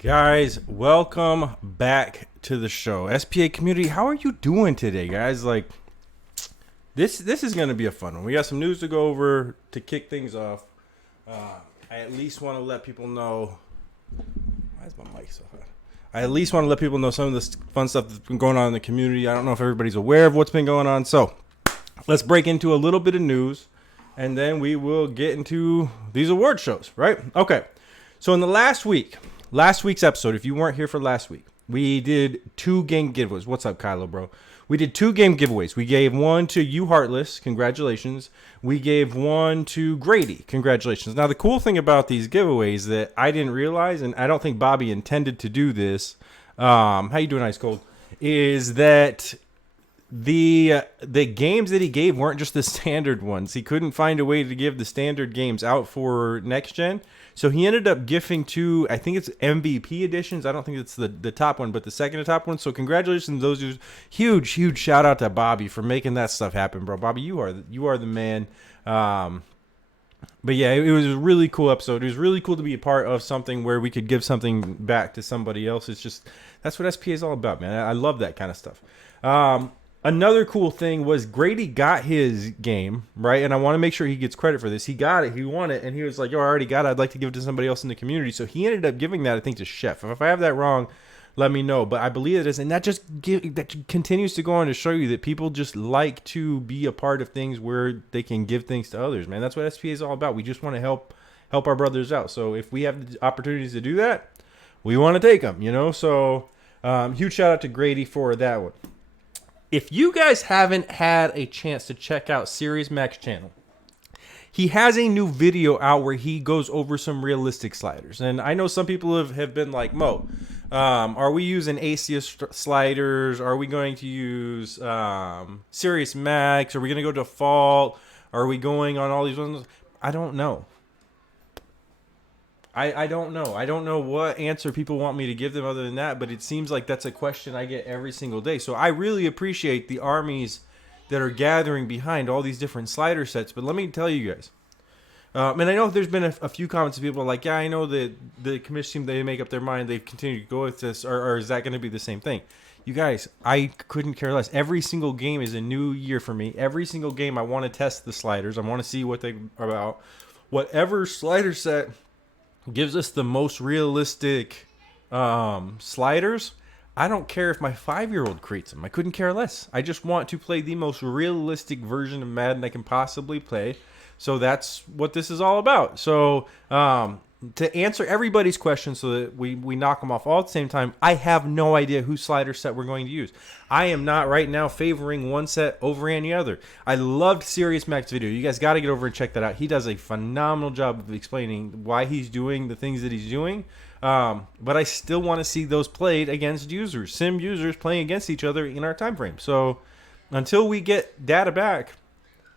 Guys, welcome back to the show. SPA community, how are you doing today, guys? Like, this is going to be a fun one. We got some news to go over to kick things off. I at least want to let people know. Why is my mic so high? I at least want to let people know some of this fun stuff that's been going on in the community. I don't know if everybody's aware of what's been going on. So, let's break into a little bit of news, and then we will get into these award shows, right? Okay. So, in the last week's episode, if you weren't here for last week, we did 2 game giveaways. What's up, Kylo, bro? We did 2 game giveaways. We gave one to You Heartless. Congratulations. We gave one to Grady. Congratulations. Now, the cool thing about these giveaways that I didn't realize, and I don't think Bobby intended to do this, how you doing, Ice Cold, is that the games that he gave weren't just the standard ones. He couldn't find a way to give the standard games out for next gen. So he ended up gifting 2, I think it's MVP editions. I don't think it's the top one, but the second to top one. So congratulations to those dudes. Huge shout out to Bobby for making that stuff happen, bro. Bobby, you are the man. But yeah, it was a really cool episode. It was really cool to be a part of something where we could give something back to somebody else. It's just, that's what SPA is all about, man. I love that kind of stuff. Another cool thing was Grady got his game, right? And I want to make sure he gets credit for this. He got it. He won it. And he was like, yo, I already got it. I'd like to give it to somebody else in the community. So he ended up giving that, I think, to Chef. If I have that wrong, let me know. But I believe it is. And that that continues to go on to show you that people just like to be a part of things where they can give things to others, man. That's what SPA is all about. We just want to help our brothers out. So if we have the opportunities to do that, we want to take them, you know? So huge shout out to Grady for that one. If you guys haven't had a chance to check out Serious Mac's channel, he has a new video out where he goes over some realistic sliders. And I know some people have been like, Mo, are we using ACS sliders? Are we going to use Serious Max? Are we going to go default? Are we going on all these ones? I don't know. I don't know. I don't know what answer people want me to give them other than that, but it seems like that's a question I get every single day. So I really appreciate the armies that are gathering behind all these different slider sets. But let me tell you guys, and I know there's been a few comments of people like, yeah, I know that the Commish team, they make up their mind, they continue to go with this, or is that going to be the same thing? You guys, I couldn't care less. Every single game is a new year for me. Every single game I want to test the sliders. I want to see what they're about. Whatever slider set gives us the most realistic sliders. I don't care if my 5-year-old creates them. I couldn't care less. I just want to play the most realistic version of Madden I can possibly play. So that's what this is all about. So to answer everybody's questions so that we knock them off all at the same time, I have no idea whose slider set we're going to use. I am not right now favoring one set over any other. I loved Serious Mac's video. You guys got to get over and check that out. He does a phenomenal job of explaining why he's doing the things that he's doing. But I still want to see those played against users, sim users playing against each other in our time frame. So until we get data back,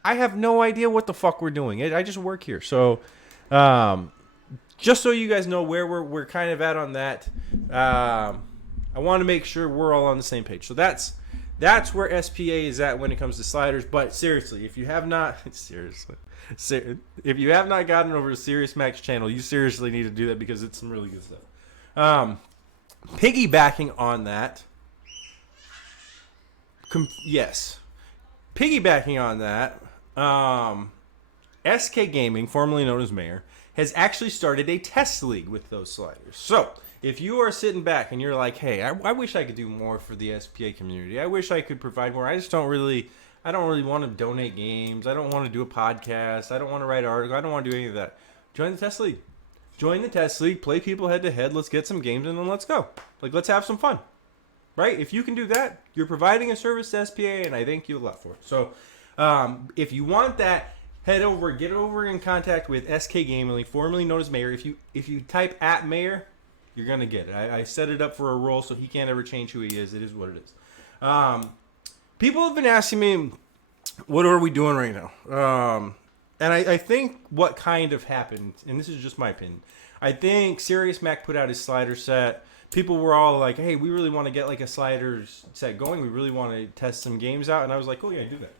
I have no idea what the fuck we're doing. I just work here. So just so you guys know where we're kind of at on that, I want to make sure we're all on the same page. So that's where SPA is at when it comes to sliders. But seriously, if you have not if you have not gotten over to Serious Mac's channel, you seriously need to do that because it's some really good stuff. Piggybacking on that, piggybacking on that, SK Gaming, formerly known as Mayor, has actually started a test league with those sliders. So if you are sitting back and you're like, hey, I wish I could do more for the SPA community. I wish I could provide more. I don't really want to donate games. I don't want to do a podcast. I don't want to write articles. I don't want to do any of that. Join the test league. Join the test league. Play people head to head. Let's get some games and then let's go. Like, let's have some fun. Right? If you can do that, you're providing a service to SPA, and I thank you a lot for it. So if you want that, get over in contact with SK Gaming, formerly known as Mayor. If you type @Mayor, you're gonna get it. I set it up for a role, so he can't ever change who he is. It is what it is. People have been asking me, what are we doing right now? And I think what kind of happened, and this is just my opinion, I think Serious Mac put out his slider set. People were all like, hey, we really want to get like a sliders set going. We really want to test some games out. And I was like, oh yeah, do that.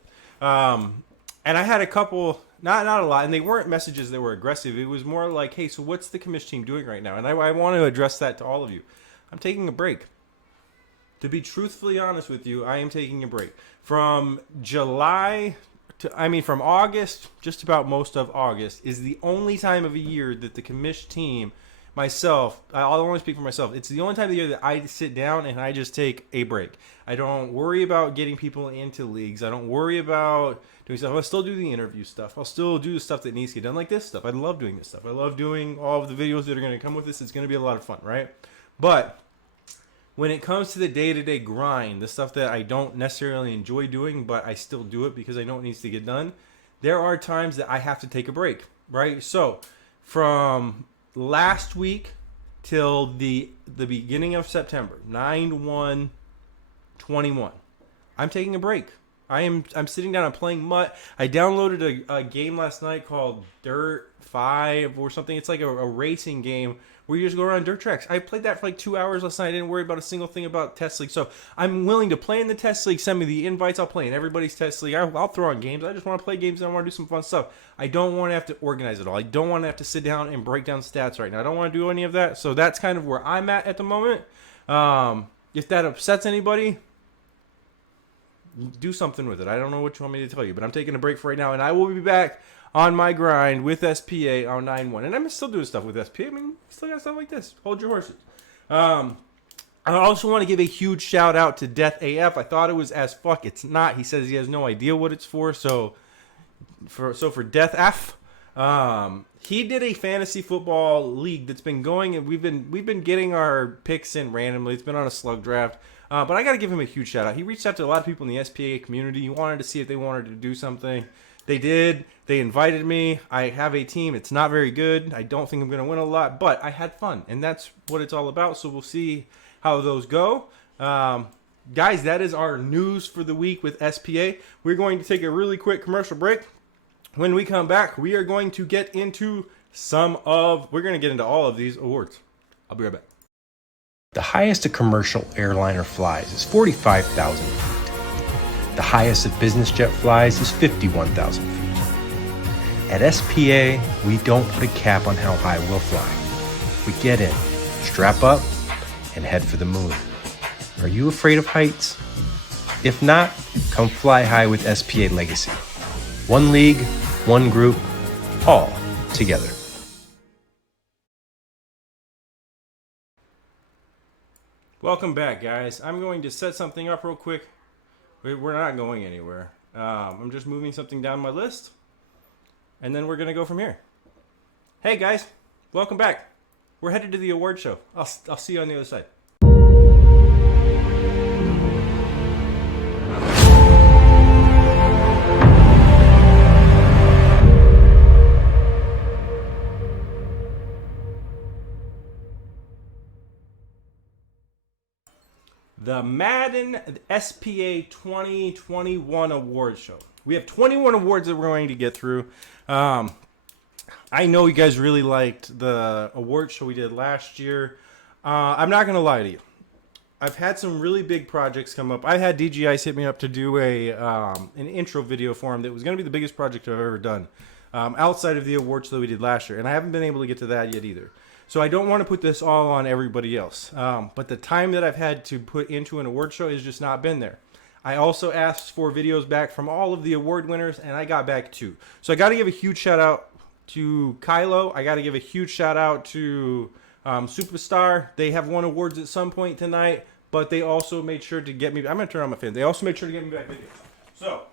And I had a couple, not a lot, and they weren't messages that were aggressive. It was more like, hey, so what's the Commish team doing right now? And I want to address that to all of you. I'm taking a break. To be truthfully honest with you, I am taking a break. From from August, just about most of August, is the only time of a year that the Commish team, myself, I'll only speak for myself, it's the only time of the year that I sit down and I just take a break. I don't worry about getting people into leagues. I don't worry about doing stuff. I'll still do the interview stuff. I'll still do the stuff that needs to get done, like this stuff. I love doing this stuff. I love doing all of the videos that are going to come with this. It's going to be a lot of fun, right? But when it comes to the day-to-day grind, the stuff that I don't necessarily enjoy doing, but I still do it because I know it needs to get done, there are times that I have to take a break, right? So from last week till the beginning of September, 9/1/21, I'm taking a break. I'm sitting down and playing MUT. I downloaded a game last night called Dirt 5 or something. It's like a racing game where you just go around dirt tracks. I played that for like 2 hours last night. I didn't worry about a single thing about Test League. So I'm willing to play in the Test League. Send me the invites. I'll play in everybody's Test League. I'll throw on games. I just want to play games and I want to do some fun stuff. I don't want to have to organize it all. I don't want to have to sit down and break down stats right now. I don't want to do any of that. So that's kind of where I'm at the moment. If that upsets anybody, do something with it. I don't know what you want me to tell you, but I'm taking a break for right now, and I will be back on my grind with SPA on 9/1. And I'm still doing stuff with SPA. I mean, still got stuff like this. Hold your horses. I also want to give a huge shout out to Death AF. I thought it was as fuck. It's not. He says he has no idea what it's for. So for Death F, he did a fantasy football league that's been going, and we've been getting our picks in randomly. It's been on a slug draft. But I got to give him a huge shout out. He reached out to a lot of people in the SPA community. He wanted to see if they wanted to do something. They did. They invited me. I have a team. It's not very good. I don't think I'm going to win a lot, but I had fun, and that's what it's all about. So we'll see how those go. Guys, that is our news for the week with SPA. We're going to take a really quick commercial break. When we come back, we are going to get into we're going to get into all of these awards. I'll be right back. The highest a commercial airliner flies is 45,000 feet. The highest a business jet flies is 51,000 feet. At SPA, we don't put a cap on how high we'll fly. We get in, strap up, and head for the moon. Are you afraid of heights? If not, come fly high with SPA Legacy. One league, one group, all together. Welcome back, guys. I'm going to set something up real quick. We're not going anywhere. I'm just moving something down my list, and then we're going to go from here. Hey, guys. Welcome back. We're headed to the award show. I'll see you on the other side. The Madden SPA 2021 Awards Show. We have 21 awards that we're going to get through. I know you guys really liked the award show we did last year. I'm not going to lie to you. I've had some really big projects come up. I had DGIs hit me up to do an intro video for him that was going to be the biggest project I've ever done outside of the award show that we did last year. And I haven't been able to get to that yet either. So I don't want to put this all on everybody else. But the time that I've had to put into an award show has just not been there. I also asked for videos back from all of the award winners, and I got back 2. So I got to give a huge shout out to Kylo. I got to give a huge shout out to Superstar. They have won awards at some point tonight, but they also made sure to get me. I'm going to turn on my fan. They also made sure to get me back videos. So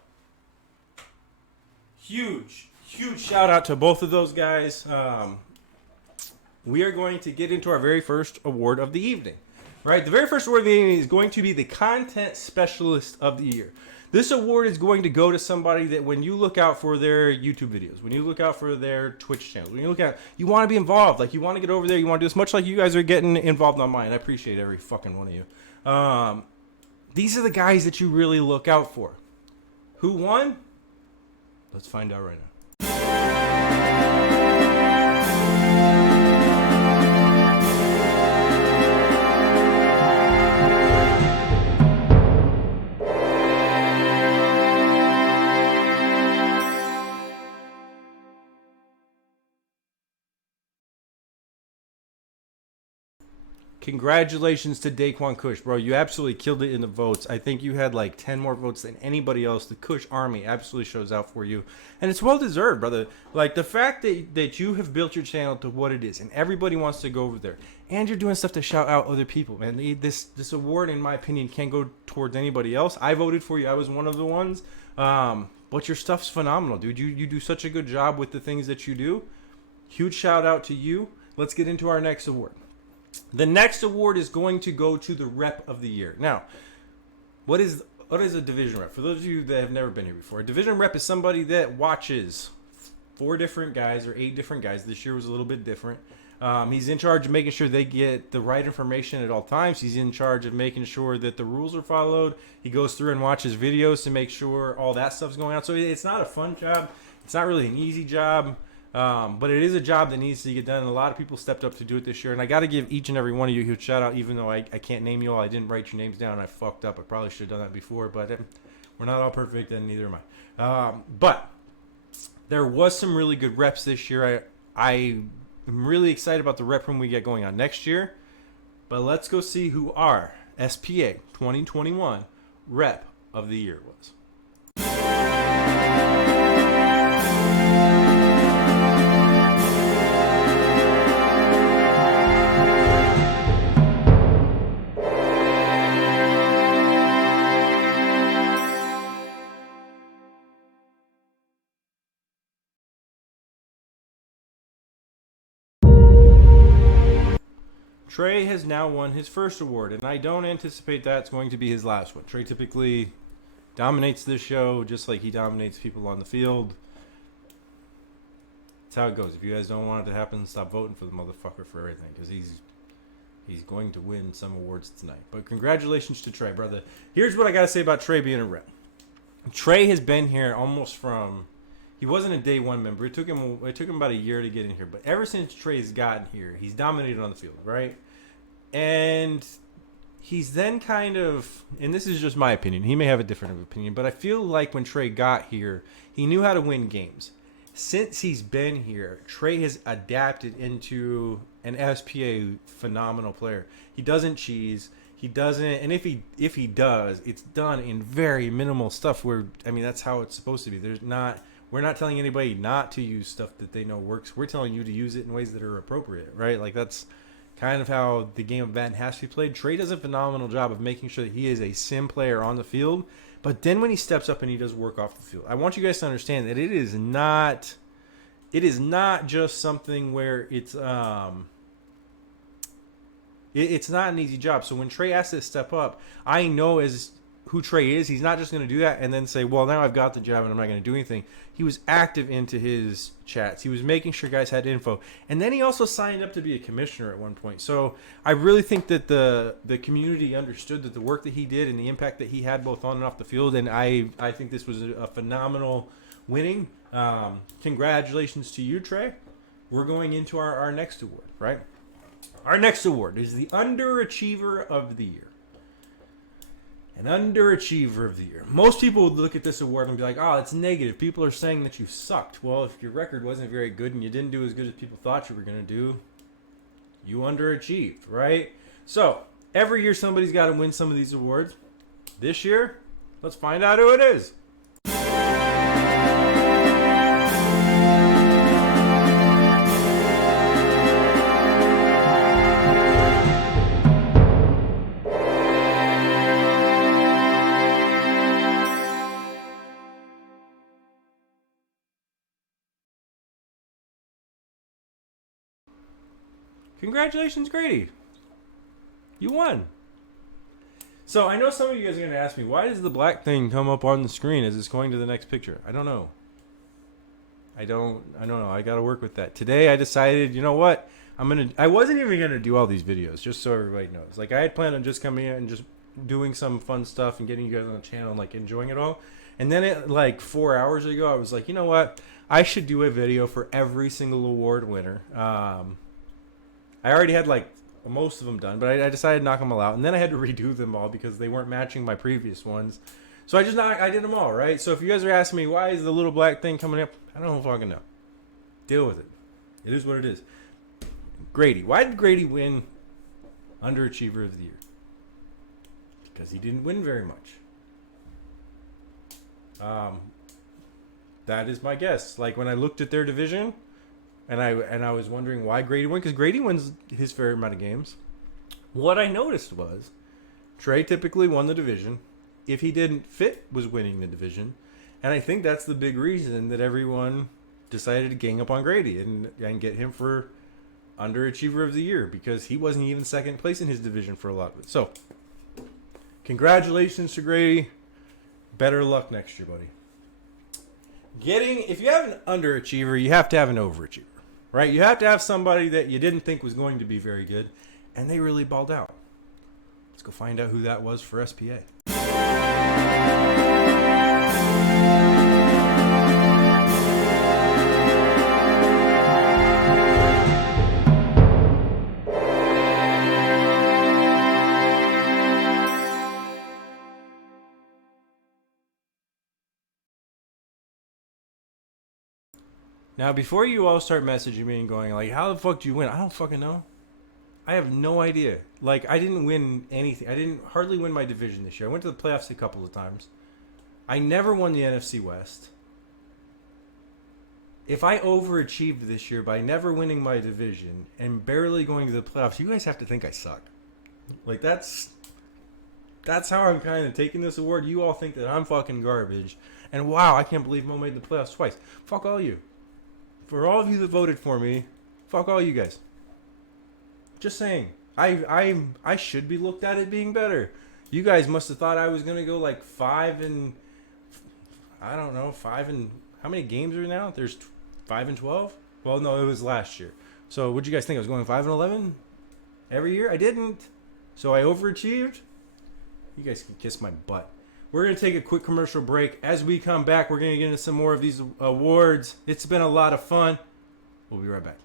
huge shout out to both of those guys. We are going to get into our very first award of the evening, right? The very first award of the evening is going to be the Content Specialist of the Year. This award is going to go to somebody that when you look out for their YouTube videos, when you look out for their Twitch channels, when you look at, you want to be involved. Like, you want to get over there. You want to do as much like you guys are getting involved on mine. I appreciate every fucking one of you. These are the guys that you really look out for. Who won? Let's find out right now. Congratulations to Daquan Kush, bro. You absolutely killed it in the votes. I think you had like 10 more votes than anybody else. The Kush Army absolutely shows out for you. And it's well deserved, brother. Like the fact that you have built your channel to what it is and everybody wants to go over there. And you're doing stuff to shout out other people, man. This award, in my opinion, can't go towards anybody else. I voted for you. I was one of the ones. But your stuff's phenomenal, dude. You do such a good job with the things that you do. Huge shout out to you. Let's get into our next award. The next award is going to go to the Rep of the Year. Now, what is a division rep? For those of you that have never been here before, a division rep is somebody that watches 4 different guys or 8 different guys. This year was a little bit different. He's in charge of making sure they get the right information at all times. He's in charge of making sure that the rules are followed. He goes through and watches videos to make sure all that stuff's going on. So it's not a fun job. It's not really an easy job. But it is a job that needs to get done, and a lot of people stepped up to do it this year. And I got to give each and every one of you a huge shout out, even though I can't name you all. I didn't write your names down. I fucked up. I probably should have done that before, but we're not all perfect, and neither am I. But there was some really good reps this year. I am really excited about the rep room we get going on next year. But let's go see who our SPA 2021 Rep of the Year was. Trey has now won his first award, and I don't anticipate that's going to be his last one. Trey typically dominates this show just like he dominates people on the field. That's how it goes. If you guys don't want it to happen, stop voting for the motherfucker for everything, because he's going to win some awards tonight. But congratulations to Trey, brother. Here's what I got to say about Trey being a rep. Trey has been here almost from... He wasn't a day one member. It took him about a year to get in here. But ever since Trey's gotten here, he's dominated on the field, right? And he's then kind of, and this is just my opinion, he may have a different opinion, but I feel like when Trey got here, he knew how to win games. Since he's been here, Trey has adapted into an SPA phenomenal player. He doesn't cheese. He doesn't, and if he does, it's done in very minimal stuff where, I mean, that's how it's supposed to be. We're not telling anybody not to use stuff that they know works. We're telling you to use it in ways that are appropriate, right? Like that's kind of how the game of Madden has to be played. Trey does a phenomenal job of making sure that he is a sim player on the field, but then when he steps up and he does work off the field, I want you guys to understand that it is not just something where it's not an easy job. So when Trey has to step up, I know as who Trey is, he's not just going to do that and then say, well, now I've got the job and I'm not going to do anything. He was active into his chats. He was making sure guys had info. And then he also signed up to be a commissioner at one point. So I really think that the community understood that the work that he did and the impact that he had both on and off the field. And I think this was a phenomenal winning. Congratulations to you, Trey. We're going into our next award, right? Our next award is the Underachiever of the Year. An Underachiever of the Year. Most people would look at this award and be like, oh, it's negative. People are saying that you sucked. Well, if your record wasn't very good and you didn't do as good as people thought you were going to do, you underachieved, right? So, every year somebody's got to win some of these awards. This year, let's find out who it is. Congratulations, Grady. You won. So I know some of you guys are going to ask me, why does the black thing come up on the screen as it's going to the next picture? I don't know. I don't know. I got to work with that. Today I decided, you know what? I wasn't even going to do all these videos, just so everybody knows. Like I had planned on just coming in and just doing some fun stuff and getting you guys on the channel and like enjoying it all. And then like 4 hours ago, I was like, you know what? I should do a video for every single award winner. I already had like most of them done, but I decided to knock them all out, and then I had to redo them all because they weren't matching my previous ones. So I did them all, right? So if you guys are asking me why is the little black thing coming up, I don't fucking know. Deal with it. It is what it is. Grady. Why did Grady win Underachiever of the year. Because he didn't win very much. That is my guess. Like when I looked at their division, and I was wondering why Grady won, because Grady wins his fair amount of games. What I noticed was Trey typically won the division. If he didn't, Fit was winning the division, and I think that's the big reason that everyone decided to gang up on Grady and get him for Underachiever of the year, because he wasn't even second place in his division for a lot of it. So, congratulations to Grady. Better luck next year, buddy. If you have an underachiever, you have to have an overachiever, right? You have to have somebody that you didn't think was going to be very good, and they really balled out. Let's go find out who that was for SPA. Now, before you all start messaging me and going like, how the fuck do you win? I don't fucking know. I have no idea. Like, I didn't win anything. I didn't hardly win my division this year. I went to the playoffs a couple of times. I never won the NFC West. If I overachieved this year by never winning my division and barely going to the playoffs, you guys have to think I suck. Like, that's how I'm kind of taking this award. You all think that I'm fucking garbage. And wow, I can't believe Mo made the playoffs twice. Fuck all you. For all of you that voted for me, fuck all you guys. Just saying. I should be looked at as being better. You guys must have thought I was going to go like 5 and... I don't know, 5 and... How many games are now? There's 5 and 12? Well, no, it was last year. So what'd you guys think? I was going 5 and 11 every year? I didn't. So I overachieved? You guys can kiss my butt. We're going to take a quick commercial break. As we come back, we're going to get into some more of these awards. It's been a lot of fun. We'll be right back.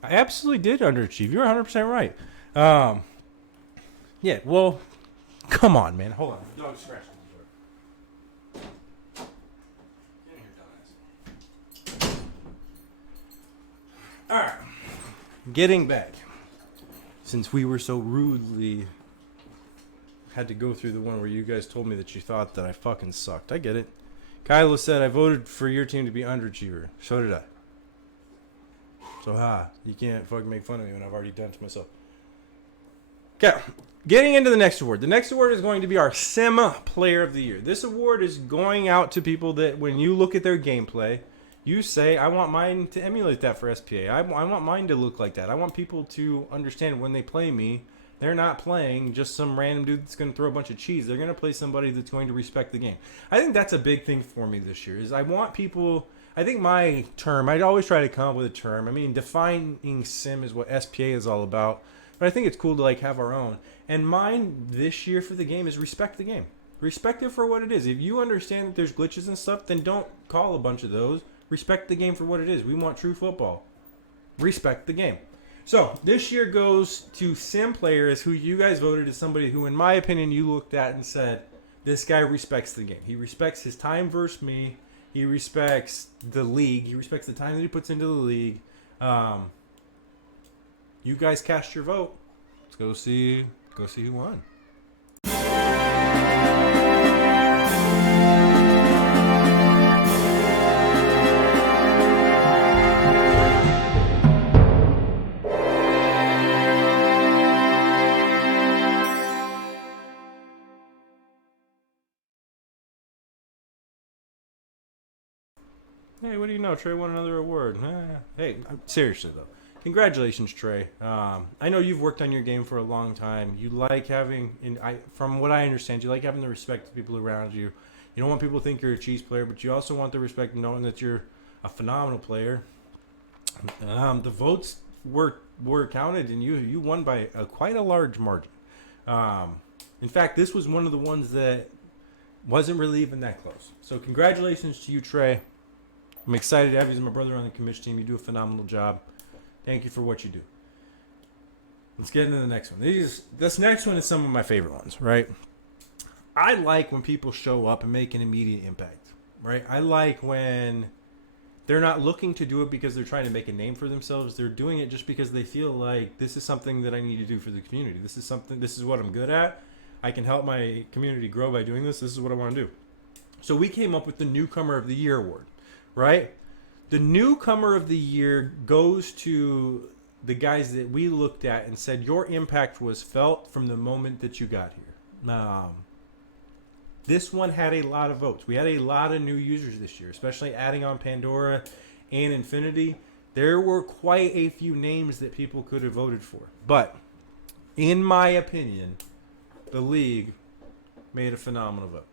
I absolutely did underachieve. You're 100% right. Yeah, well, come on, man. Hold on. Dog scratching the door. Get in here, dumbass. All right. Getting back. Since we were so rudely had to go through the one where you guys told me that you thought that I fucking sucked. I get it. Kylo said, I voted for your team to be underachiever. So did I. So, you can't fucking make fun of me when I've already done it to myself. Okay, getting into the next award. The next award is going to be our Sim Player of the Year. This award is going out to people that when you look at their gameplay, you say, I want mine to emulate that for SPA. I want mine to look like that. I want people to understand when they play me, they're not playing just some random dude that's going to throw a bunch of cheese. They're going to play somebody that's going to respect the game. I think that's a big thing for me this year, is I want people... I think my term, I'd always try to come up with a term. I mean, defining sim is what SPA is all about. But I think it's cool to like have our own. And mine this year for the game is respect the game. Respect it for what it is. If you understand that there's glitches and stuff, then don't call a bunch of those. Respect the game for what it is. We want true football. Respect the game. So this year goes to sim players who you guys voted as somebody who, in my opinion, you looked at and said, this guy respects the game. He respects his time versus me. He respects the league. He respects the time that he puts into the league. You guys cast your vote. Let's go see who won. Hey, what do you know? Trey won another award. Hey, seriously though, congratulations, Trey. I know you've worked on your game for a long time. You like having, from what I understand, you like having the respect of people around you. You don't want people to think you're a cheese player, but you also want the respect of knowing that you're a phenomenal player. The votes were counted, and you won by quite a large margin. In fact, this was one of the ones that wasn't really even that close. So congratulations to you, Trey. I'm excited to have you as my brother on the Commish team. You do a phenomenal job. Thank you for what you do. Let's get into the next one. This next one is some of my favorite ones, right? I like when people show up and make an immediate impact, right? I like when they're not looking to do it because they're trying to make a name for themselves. They're doing it just because they feel like this is something that I need to do for the community. This is what I'm good at. I can help my community grow by doing this. This is what I want to do. So we came up with the Newcomer of the Year award, right? The Newcomer of the Year goes to the guys that we looked at and said, your impact was felt from the moment that you got here. This one had a lot of votes. We had a lot of new users this year, especially adding on Pandora and Infinity. There were quite a few names that people could have voted for. But in my opinion, the league made a phenomenal vote.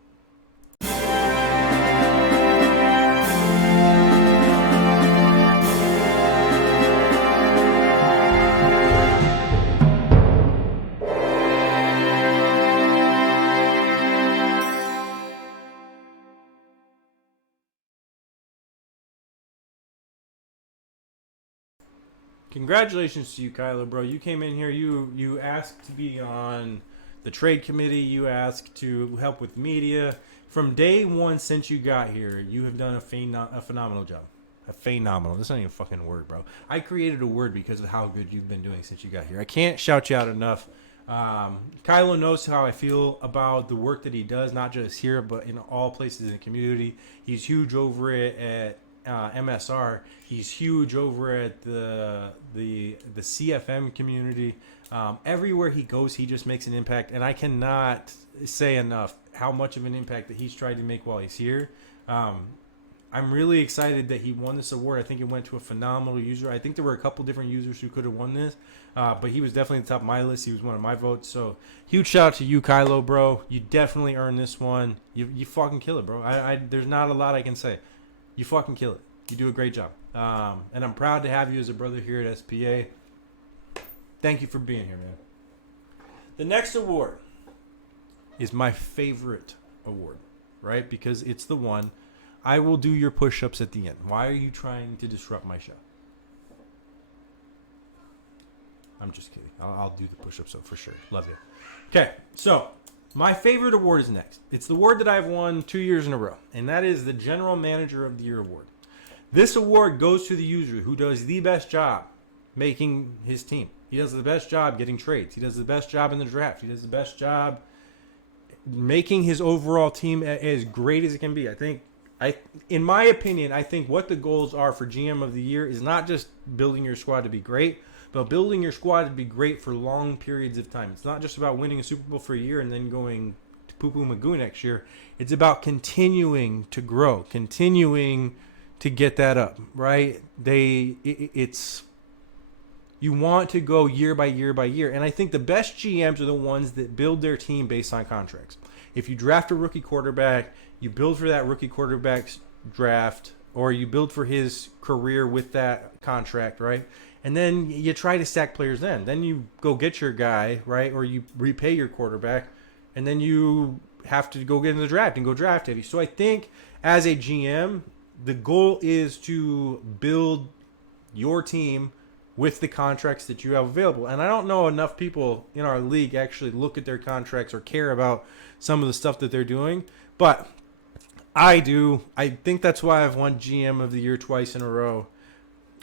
Congratulations to you, Kylo, bro. You came in here. You asked to be on the trade committee. You asked to help with media. From day one since you got here, you have done a phenomenal job. A phenomenal. That's not even a fucking word, bro. I created a word because of how good you've been doing since you got here. I can't shout you out enough. Kylo knows how I feel about the work that he does, not just here, but in all places in the community. He's huge over it at MSR. He's huge over at the CFM community. Everywhere he goes, he just makes an impact, and I cannot say enough how much of an impact that he's tried to make while he's here. I'm really excited that he won this award. I think it went to a phenomenal user. I think there were a couple different users who could have won this, but he was definitely at the top of my list. He was one of my votes. So huge shout out to you, Kylo, bro. You definitely earned this one. You fucking kill it, bro. There's not a lot I can say. You fucking kill it. You do a great job. And I'm proud to have you as a brother here at SPA. Thank you for being here, man. The next award is my favorite award, right? Because it's the one I will do your push-ups at the end. Why are you trying to disrupt my show? I'm just kidding. I'll do the push-ups though, for sure. Love you. Okay, so my favorite award is next. It's the award that I've won 2 years in a row, and that is the General Manager of the Year award. This award goes to the user who does the best job making his team. He does the best job getting trades. He does the best job in the draft. He does the best job making his overall team as great as it can be. In my opinion, I think what the goals are for GM of the Year is not just building your squad to be great, but building your squad to be great for long periods of time. It's not just about winning a Super Bowl for a year and then going to poo-poo magoo next year. It's about continuing to grow, continuing to get that up, right? You want to go year by year by year. And I think the best GMs are the ones that build their team based on contracts. If you draft a rookie quarterback, you build for that rookie quarterback's draft, or you build for his career with that contract, right? And then you try to stack players then. Then you go get your guy, right? Or you repay your quarterback, and then you have to go get in the draft and go draft heavy. So I think as a GM, the goal is to build your team with the contracts that you have available. And I don't know enough people in our league actually look at their contracts or care about some of the stuff that they're doing. But I do. I think that's why I've won GM of the Year twice in a row.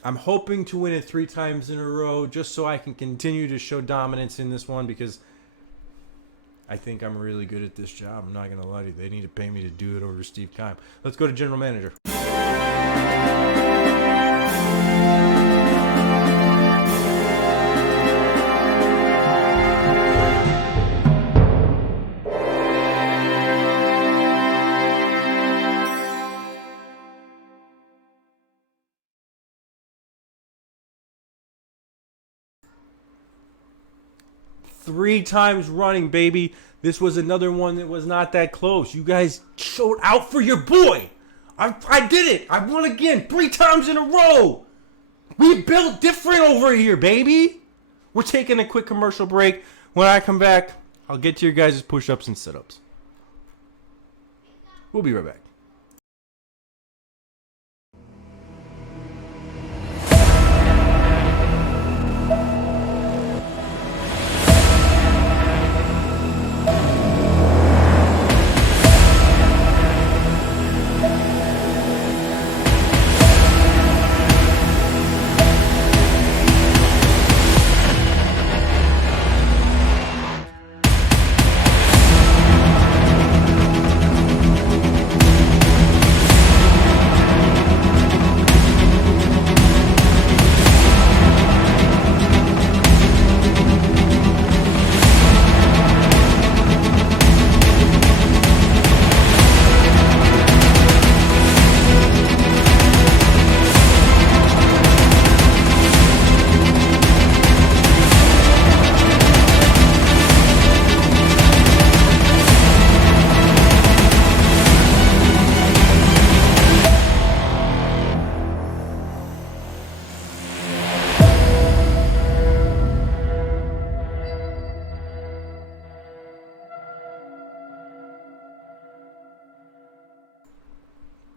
I'm hoping to win it 3 times in a row just so I can continue to show dominance in this one, because I think I'm really good at this job. I'm not going to lie to you. They need to pay me to do it over Steve Keim. Let's go to General Manager. 3 times running, baby. This was another one that was not that close. You guys showed out for your boy. I did it. I won again 3 times in a row. We built different over here, baby. We're taking a quick commercial break. When I come back, I'll get to your guys' push-ups and sit-ups. We'll be right back.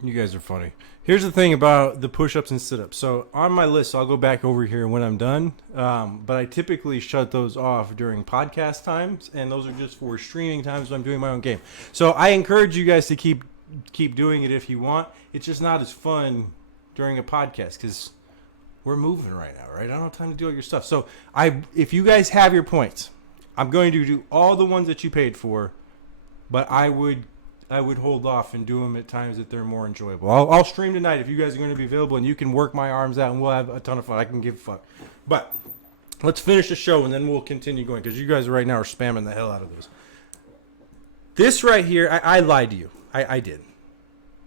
You guys are funny. Here's the thing about the push-ups and sit-ups. So on my list, I'll go back over here when I'm done. But I typically shut those off during podcast times, and those are just for streaming times when I'm doing my own game. So I encourage you guys to keep doing it if you want. It's just not as fun during a podcast because we're moving right now, right? I don't have time to do all your stuff. So if you guys have your points, I'm going to do all the ones that you paid for, but I would hold off and do them at times that they're more enjoyable. I'll stream tonight if you guys are going to be available, and you can work my arms out, and we'll have a ton of fun. I can give a fuck. But let's finish the show, and then we'll continue going, because you guys right now are spamming the hell out of those. This right here, I lied to you. I did.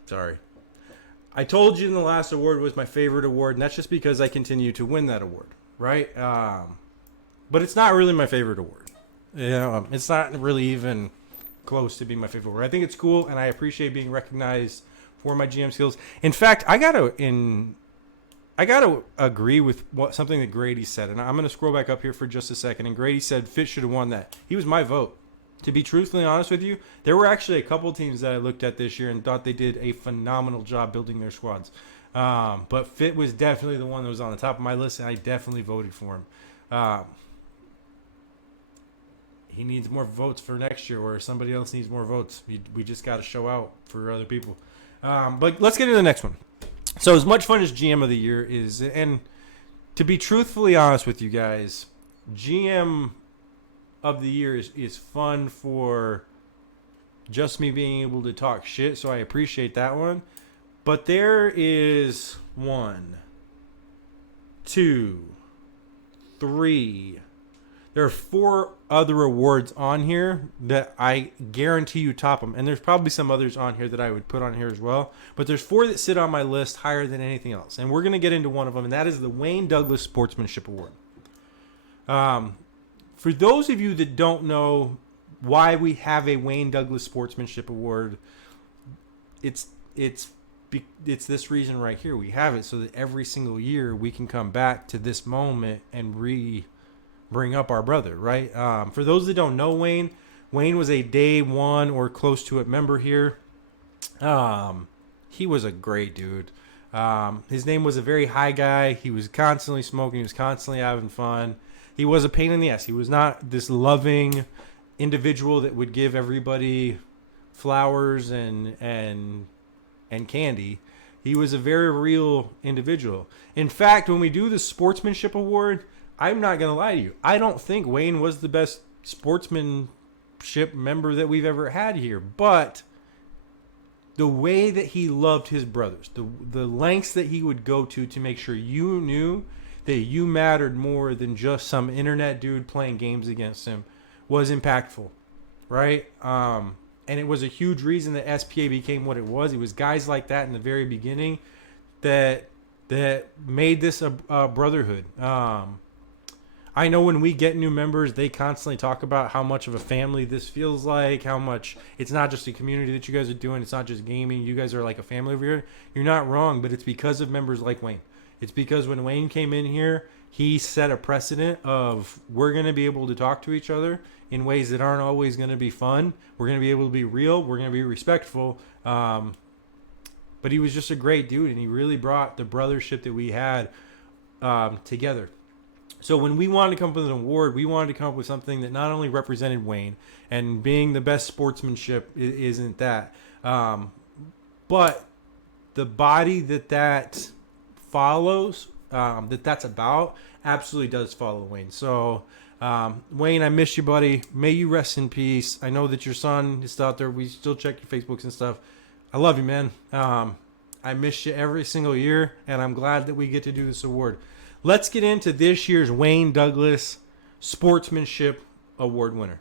Sorry. I told you in the last award was my favorite award, and that's just because I continue to win that award, right? But it's not really my favorite award. It's not really even close to being my favorite award. I think it's cool, and I appreciate being recognized for my GM skills. In fact, I gotta agree with something that Grady said, and I'm gonna scroll back up here for just a second. And Grady said Fitz should have won that. He was my vote. To be truthfully honest with you, there were actually a couple teams that I looked at this year and thought they did a phenomenal job building their squads. But Fit was definitely the one that was on the top of my list, and I definitely voted for him. He needs more votes for next year, or somebody else needs more votes. We just got to show out for other people. But let's get into the next one. So as much fun as GM of the year is, and to be truthfully honest with you guys, GM of the year is fun for just me being able to talk shit, so I appreciate that one. But there is 1, 2, 3. There are 4 other awards on here that I guarantee you top them. And there's probably some others on here that I would put on here as well. But there's 4 that sit on my list higher than anything else. And we're going to get into one of them, and that is the Wayne Douglas Sportsmanship Award. For those of you that don't know why we have a Wayne Douglas Sportsmanship Award, it's this reason right here. We have it so that every single year we can come back to this moment and bring up our brother, right? For those that don't know Wayne was a day one or close to it member here. He was a great dude. His name was a very high guy. He was constantly smoking. He was constantly having fun. He was a pain in the ass. He was not this loving individual that would give everybody flowers and candy. He was a very real individual. In fact, when we do the Sportsmanship Award, I'm not going to lie to you. I don't think Wayne was the best sportsmanship member that we've ever had here. But the way that he loved his brothers, the lengths that he would go to make sure you knew that you mattered more than just some internet dude playing games against him was impactful, right? And it was a huge reason that SPA became what it was. It was guys like that in the very beginning that made this a brotherhood. I know when we get new members, they constantly talk about how much of a family this feels like, how much it's not just a community that you guys are doing. It's not just gaming. You guys are like a family over here. You're not wrong, but it's because of members like Wayne. It's because when Wayne came in here, he set a precedent of we're going to be able to talk to each other in ways that aren't always going to be fun. We're going to be able to be real. We're going to be respectful. But he was just a great dude, and he really brought the brothership that we had together. So when we wanted to come up with an award, we wanted to come up with something that not only represented Wayne, and being the best sportsmanship isn't that, but the body that follows, that's about, absolutely does follow Wayne. So Wayne, I miss you, buddy. May you rest in peace. I know that your son is still out there. We still check your Facebooks and stuff. I love you, man. I miss you every single year, and I'm glad that we get to do this award. Let's get into this year's Wayne Douglas Sportsmanship Award winner.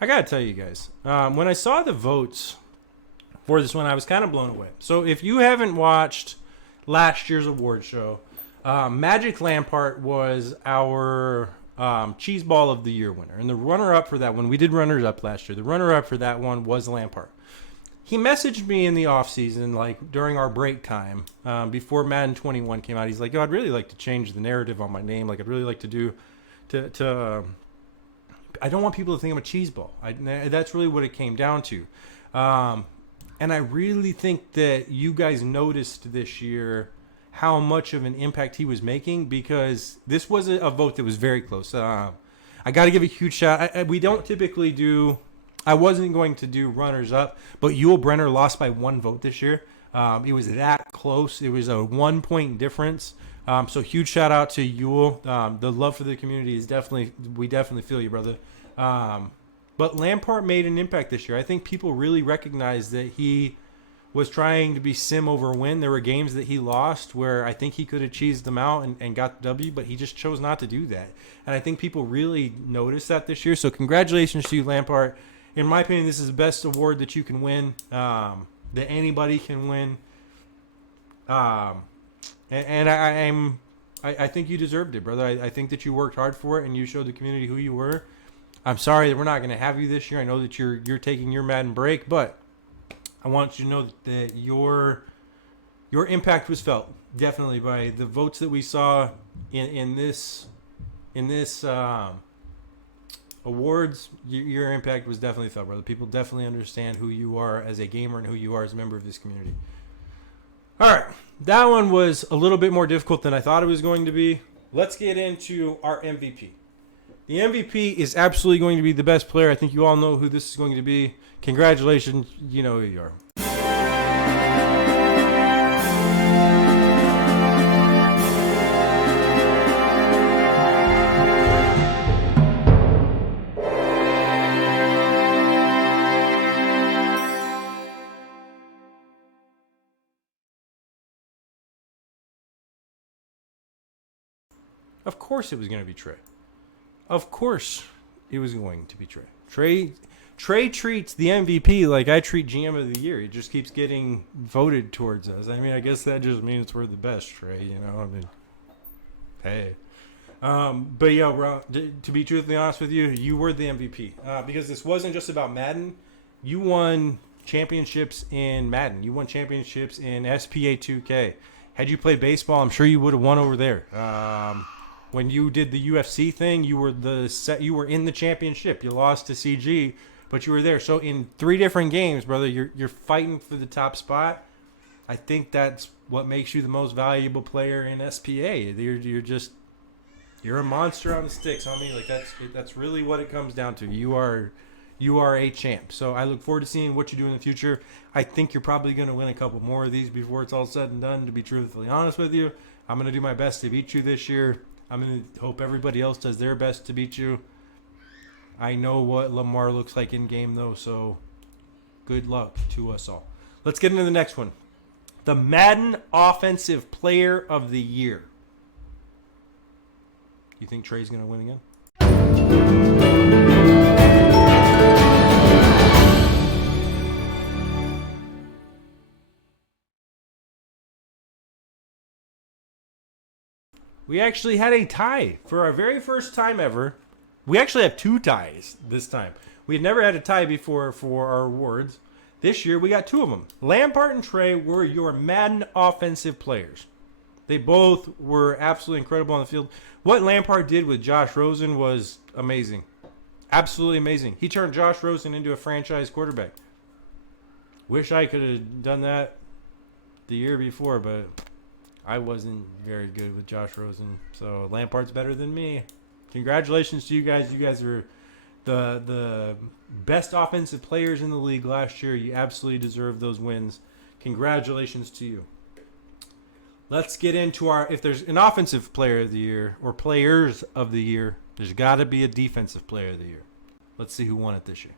I gotta tell you guys, when I saw the votes for this one, I was kind of blown away. So if you haven't watched last year's award show, Magic Lampart was our Cheeseball of the Year winner. And the runner-up for that one, we did runners-up last year. The runner-up for that one was Lampart. He messaged me in the offseason, like during our break time, before Madden 21 came out. He's like, yo, I'd really like to change the narrative on my name. Like, I'd really like to do I don't want people to think I'm a cheeseball. That's really what it came down to. And I really think that you guys noticed this year how much of an impact he was making, because this was a vote that was very close. I got to give a huge shout. We don't typically do, I wasn't going to do runners up, but Yul Brenner lost by 1 vote this year. It was that close. It was a 1 point difference. So huge shout out to Yul. The love for the community is we definitely feel you, brother. But Lampart made an impact this year. I think people really recognized that he was trying to be sim over win. There were games that he lost where I think he could have cheesed them out and got the W, but he just chose not to do that. And I think people really noticed that this year. So congratulations to you, Lampart. In my opinion, this is the best award that you can win, that anybody can win. And I think you deserved it, brother. I think that you worked hard for it and you showed the community who you were. I'm sorry that we're not going to have you this year. I know that you're taking your Madden break, but I want you to know that your impact was felt definitely by the votes that we saw in this awards. Your impact was definitely felt, brother. People definitely understand who you are as a gamer and who you are as a member of this community. All right, that one was a little bit more difficult than I thought it was going to be. Let's get into our MVP. The MVP is absolutely going to be the best player. I think you all know who this is going to be. Congratulations, you know who you are. Of course it was going to be Trey. Of course it was going to be Trey. Trey treats the MVP like I treat GM of the year. He just keeps getting voted towards us. I mean, I guess that just means we're the best, Trey, you know? I mean, hey. But yeah, bro, to be truthfully honest with you, you were the MVP. Because this wasn't just about Madden. You won championships in Madden. You won championships in SPA 2K. Had you played baseball, I'm sure you would have won over there. When you did the UFC thing, you were in the championship. You lost to CG, but you were there. So in 3 different games, brother, you're fighting for the top spot. I think that's what makes you the most valuable player in SPA. You're a monster on the sticks, homie. Like that's really what it comes down to. You are a champ. So I look forward to seeing what you do in the future. I think you're probably going to win a couple more of these before it's all said and done, to be truthfully honest with you. I'm going to do my best to beat you this year. I'm going to hope everybody else does their best to beat you. I know what Lamar looks like in game, though, so good luck to us all. Let's get into the next one. The Madden Offensive Player of the Year. You think Trey's going to win again? we actually had a tie for our very first time ever. We actually have 2 ties this time. We had never had a tie before for our awards. This year, we got 2 of them. Lampard and Trey were your Madden offensive players. They both were absolutely incredible on the field. What Lampard did with Josh Rosen was amazing. Absolutely amazing. He turned Josh Rosen into a franchise quarterback. Wish I could have done that the year before, but I wasn't very good with Josh Rosen. So Lampard's better than me. Congratulations to you guys. You guys are the best offensive players in the league last year. You absolutely deserve those wins. Congratulations to you. Let's get into our, if there's an offensive player of the year or players of the year, there's got to be a defensive player of the year. Let's see who won it this year.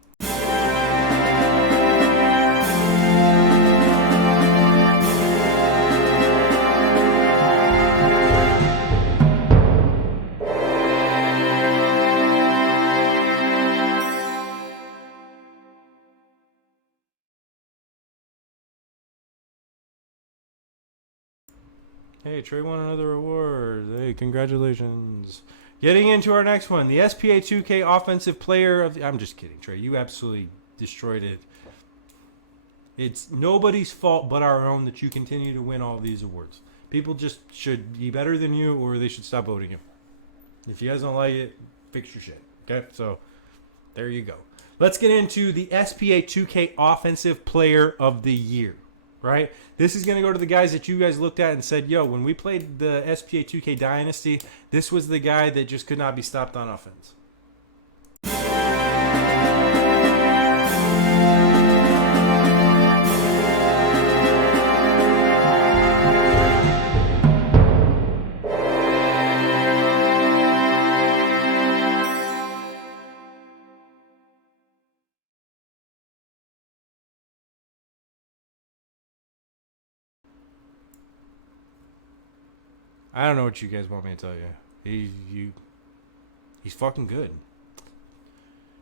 Hey, Trey won another award. Hey, congratulations. Getting into our next one, the SPA 2K Offensive Player of the... I'm just kidding, Trey. You absolutely destroyed it. It's nobody's fault but our own that you continue to win all these awards. People just should be better than you or they should stop voting you. If you guys don't like it, fix your shit. Okay? So, there you go. Let's get into the SPA 2K Offensive Player of the Year. Right? This is going to go to the guys that you guys looked at and said, yo, when we played the SPA 2K Dynasty, this was the guy that just could not be stopped on offense. I don't know what you guys want me to tell you. He's fucking good.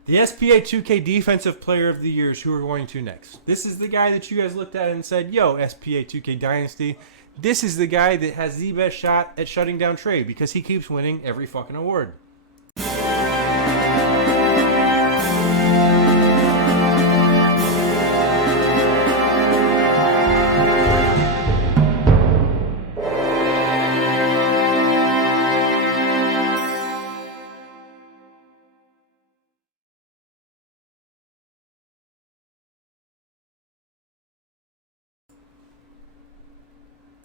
The SPA 2K Defensive Player of the Year is who we're going to next. This is the guy that you guys looked at and said, yo, SPA 2K Dynasty, this is the guy that has the best shot at shutting down Trey because he keeps winning every fucking award.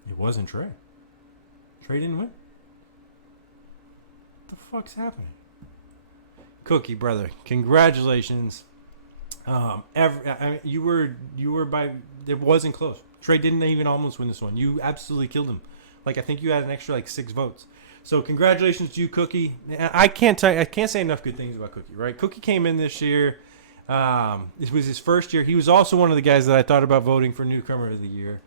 It wasn't Trey. Trey didn't win. What the fuck's happening? Cookie, brother, congratulations. You were by. It wasn't close. Trey didn't even almost win this one. You absolutely killed him. Like I think you had an extra 6 votes. So congratulations to you, Cookie. I can't say enough good things about Cookie. Right? Cookie came in this year. It was his first year. He was also one of the guys that I thought about voting for Newcomer of the Year.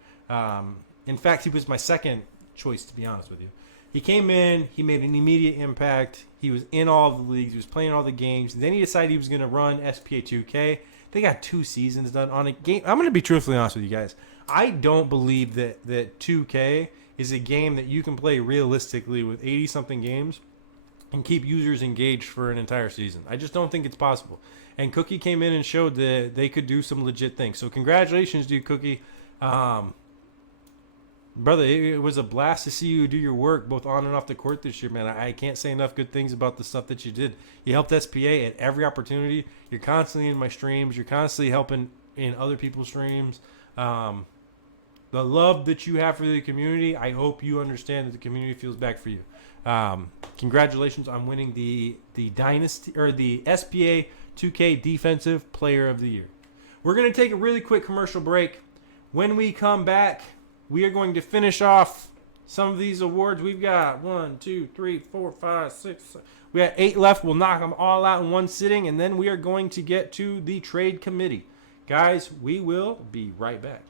In fact, he was my second choice, to be honest with you. He came in, he made an immediate impact. He was in all of the leagues, he was playing all the games. Then he decided he was going to run SPA 2K. They got 2 seasons done on a game. I'm going to be truthfully honest with you guys. I don't believe that 2K is a game that you can play realistically with 80-something games and keep users engaged for an entire season. I just don't think it's possible. And Cookie came in and showed that they could do some legit things. So congratulations to you, Cookie. Brother, it was a blast to see you do your work both on and off the court this year, man. I can't say enough good things about the stuff that you did. You helped SPA at every opportunity. You're constantly in my streams. You're constantly helping in other people's streams. The love that you have for the community, I hope you understand that the community feels back for you. Congratulations on winning the Dynasty or the SPA 2K Defensive Player of the Year. We're going to take a really quick commercial break. When we come back, we are going to finish off some of these awards. We've got 1, 2, 3, 4, 5, 6. We got 8 left. We'll knock them all out in one sitting, and then we are going to get to the trade committee. Guys, we will be right back.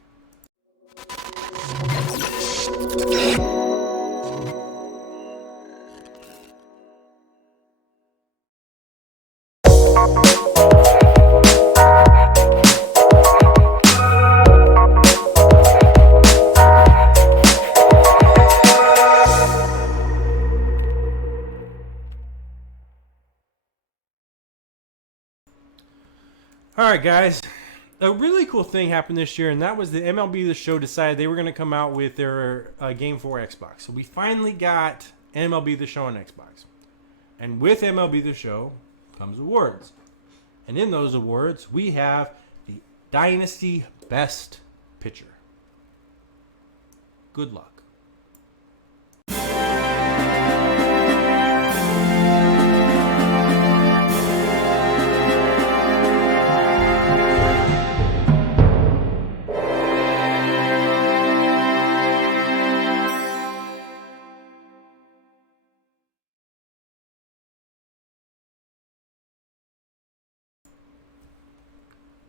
All right, guys. A really cool thing happened this year, and that was the MLB The Show decided they were going to come out with their game for Xbox. So we finally got MLB The Show on Xbox. And with MLB The Show comes awards. And in those awards, we have the Dynasty Best Pitcher. Good luck.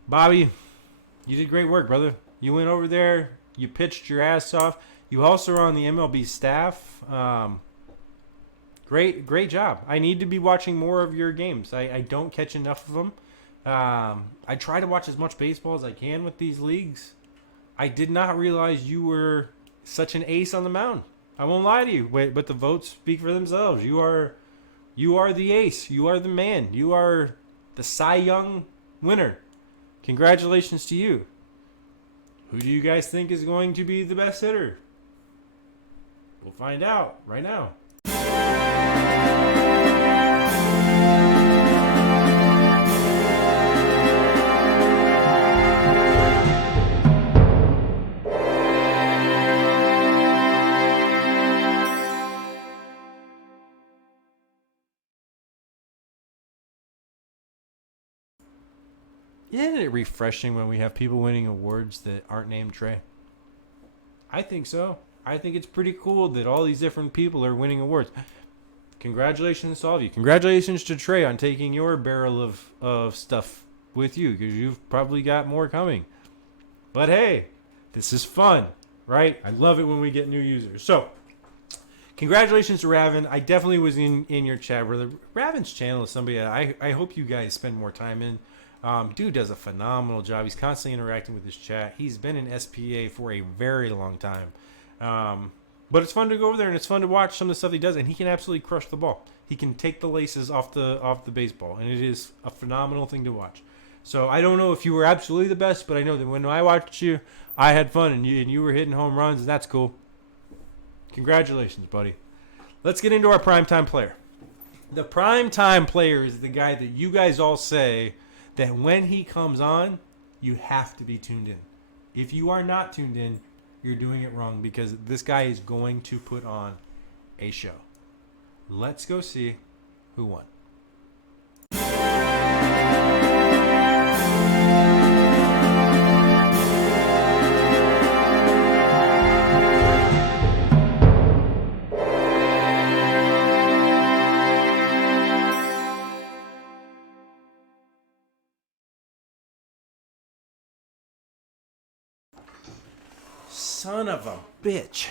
Bobby, you did great work, brother. You went over there. You pitched your ass off. You also are on the MLB staff. Great job. I need to be watching more of your games. I don't catch enough of them. I try to watch as much baseball as I can with these leagues. I did not realize you were such an ace on the mound. I won't lie to you, but the votes speak for themselves. You are the ace. You are the man. You are the Cy Young winner. Congratulations to you. Who do you guys think is going to be the best hitter? We'll find out right now. Isn't it refreshing when we have people winning awards that aren't named Trey? I think so. I think it's pretty cool that all these different people are winning awards. Congratulations to all of you. Congratulations to Trey on taking your barrel of stuff with you, because you've probably got more coming. But hey, this is fun, right? I love it when we get new users. So, congratulations to Raven. I definitely was in your chat, brother. Raven's channel is somebody that I hope you guys spend more time in. Dude does a phenomenal job. He's constantly interacting with his chat. He's been in SPA for a very long time. But it's fun to go over there, and it's fun to watch some of the stuff he does, and he can absolutely crush the ball. He can take the laces off the baseball, and it is a phenomenal thing to watch. So I don't know if you were absolutely the best, but I know that when I watched you, I had fun, and you were hitting home runs, and that's cool. Congratulations, buddy. Let's get into our primetime player. The primetime player is the guy that you guys all say that when he comes on, you have to be tuned in. If you are not tuned in, you're doing it wrong, because this guy is going to put on a show. Let's go see who won. Son of a bitch.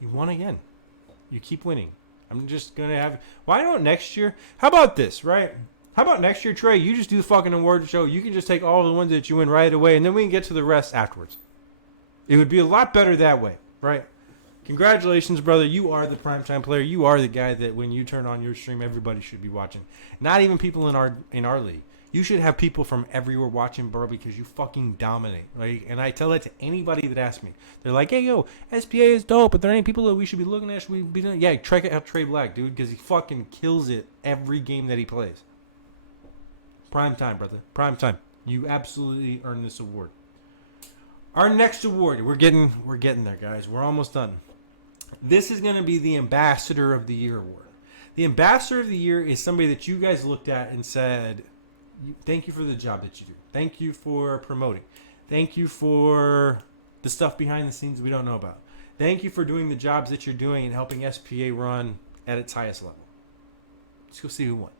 You won again. You keep winning. I'm just going to have... Why don't next year... How about this, right? How about next year, Trey? You just do the fucking award show. You can just take all the ones that you win right away, and then we can get to the rest afterwards. It would be a lot better that way, right? Congratulations, brother. You are the primetime player. You are the guy that when you turn on your stream, everybody should be watching. Not even people in our league. You should have people from everywhere watching, bro, because you fucking dominate. Right? And I tell that to anybody that asks me. They're like, hey, yo, SPA is dope, but there ain't people that we should be looking at. Should we be doing? Yeah, check out Trey Black, dude, because he fucking kills it every game that he plays. Prime time, brother. Prime time. You absolutely earned this award. Our next award, we're getting there, guys. We're almost done. This is going to be the Ambassador of the Year award. The Ambassador of the Year is somebody that you guys looked at and said, thank you for the job that you do. Thank you for promoting. Thank you for the stuff behind the scenes we don't know about. Thank you for doing the jobs that you're doing and helping SPA run at its highest level. Let's go see who won.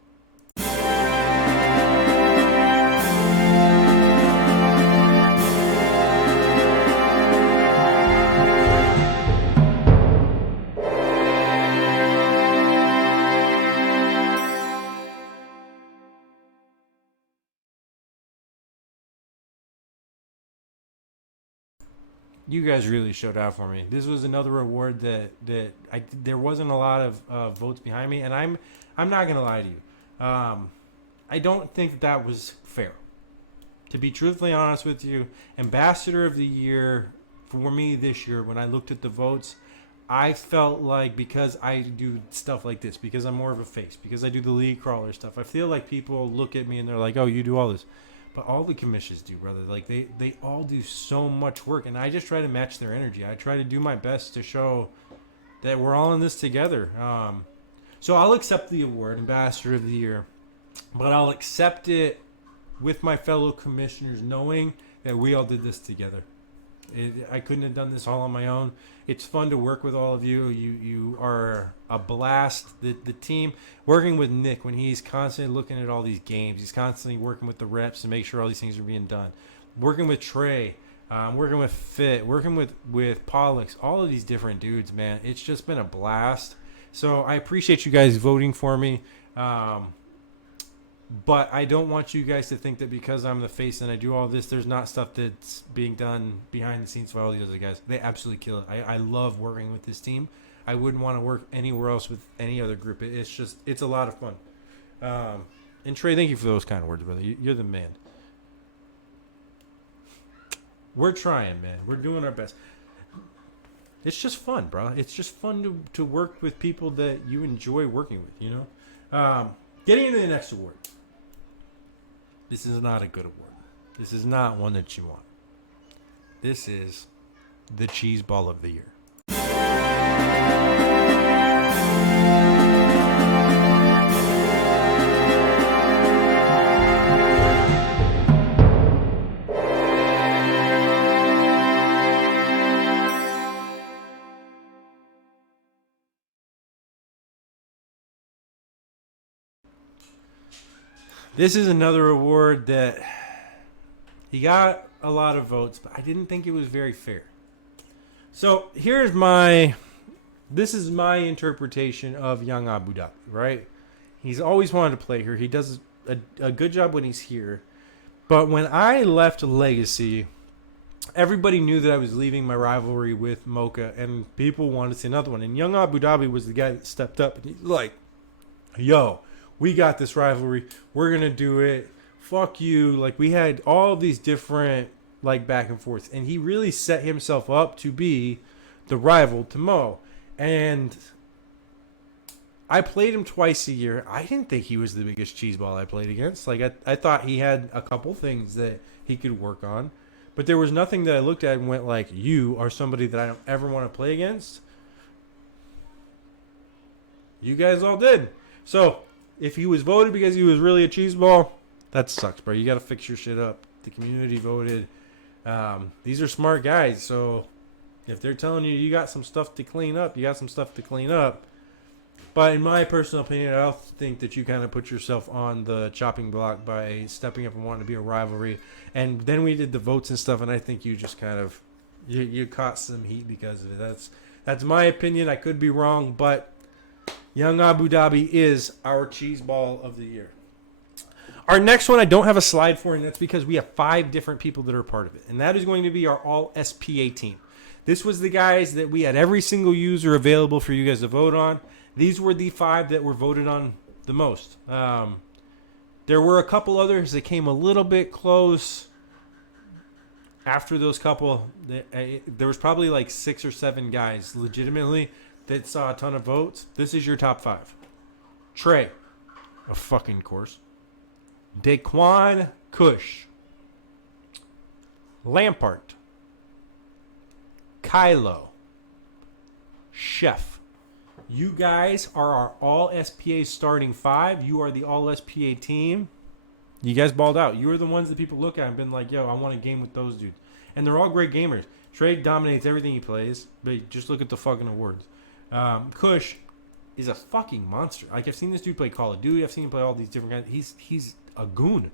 You guys really showed out for me. This was another award that there wasn't a lot of votes behind me, and I'm not gonna lie to you. I don't think that was fair. To be truthfully honest with you, Ambassador of the Year for me this year, when I looked at the votes, I felt like because I do stuff like this, because I'm more of a face, because I do the league crawler stuff, I feel like people look at me and they're like, oh, you do all this. But all the commissions do, brother. Like, they all do so much work, and I just try to match their energy. I try to do my best to show that we're all in this together. So I'll accept the award, Ambassador of the Year, but I'll accept it with my fellow commissioners, knowing that we all did this together. I couldn't have done this all on my own. It's fun to work with all of you. You are a blast. The team, working with Nick when he's constantly looking at all these games. He's constantly working with the reps to make sure all these things are being done. Working with Trey, working with Fit, working with Pollux, all of these different dudes, man. It's just been a blast. So I appreciate you guys voting for me. But I don't want you guys to think that because I'm the face and I do all this, there's not stuff that's being done behind the scenes by all these other guys. They absolutely kill it. I love working with this team. I wouldn't want to work anywhere else with any other group. It's a lot of fun. And Trey, thank you for those kind of words, brother. You're the man. We're trying, man. We're doing our best. It's just fun, bro. It's just fun to work with people that you enjoy working with, you know? Getting into the next award. This is not a good award. This is not one that you want. This is the Cheeseball of the Year. This is another award that he got a lot of votes, but I didn't think it was very fair. So this is my interpretation of Young Abu Dhabi, right? He's always wanted to play here. He does a good job when he's here. But when I left Legacy, everybody knew that I was leaving my rivalry with Mocha, and people wanted to see another one. And Young Abu Dhabi was the guy that stepped up, and he's like, yo, we got this rivalry. We're going to do it. Fuck you. Like, we had all of these different, like, back and forth. And he really set himself up to be the rival to Mo. And I played him twice a year. I didn't think he was the biggest cheeseball I played against. Like, I thought he had a couple things that he could work on. But there was nothing that I looked at and went like, you are somebody that I don't ever want to play against. You guys all did. So if he was voted because he was really a cheeseball, that sucks, bro. You got to fix your shit up. The community voted. These are smart guys, so if they're telling you got some stuff to clean up, you got some stuff to clean up. But in my personal opinion, I also think that you kind of put yourself on the chopping block by stepping up and wanting to be a rivalry. And then we did the votes and stuff, and I think you just kind of you caught some heat because of it. That's my opinion. I could be wrong, but Young Abu Dhabi is our cheeseball of the year. Our next one I don't have a slide for, and that's because we have 5 different people that are part of it. And that is going to be our all SPA team. This was the guys that we had every single user available for you guys to vote on. These were the 5 that were voted on the most. There were a couple others that came a little bit close after those couple. There was probably like 6 or 7 guys legitimately that saw a ton of votes. This is your top 5. Trey, a fucking course. Daquan Kush. Lampart. Kylo. Chef. You guys are our all SPA starting 5. You are the all SPA team. You guys balled out. You are the ones that people look at and been like, yo, I want to game with those dudes. And they're all great gamers. Trey dominates everything he plays, but just look at the fucking awards. Kush is a fucking monster. Like, I've seen this dude play Call of Duty. I've seen him play all these different guys. He's a goon.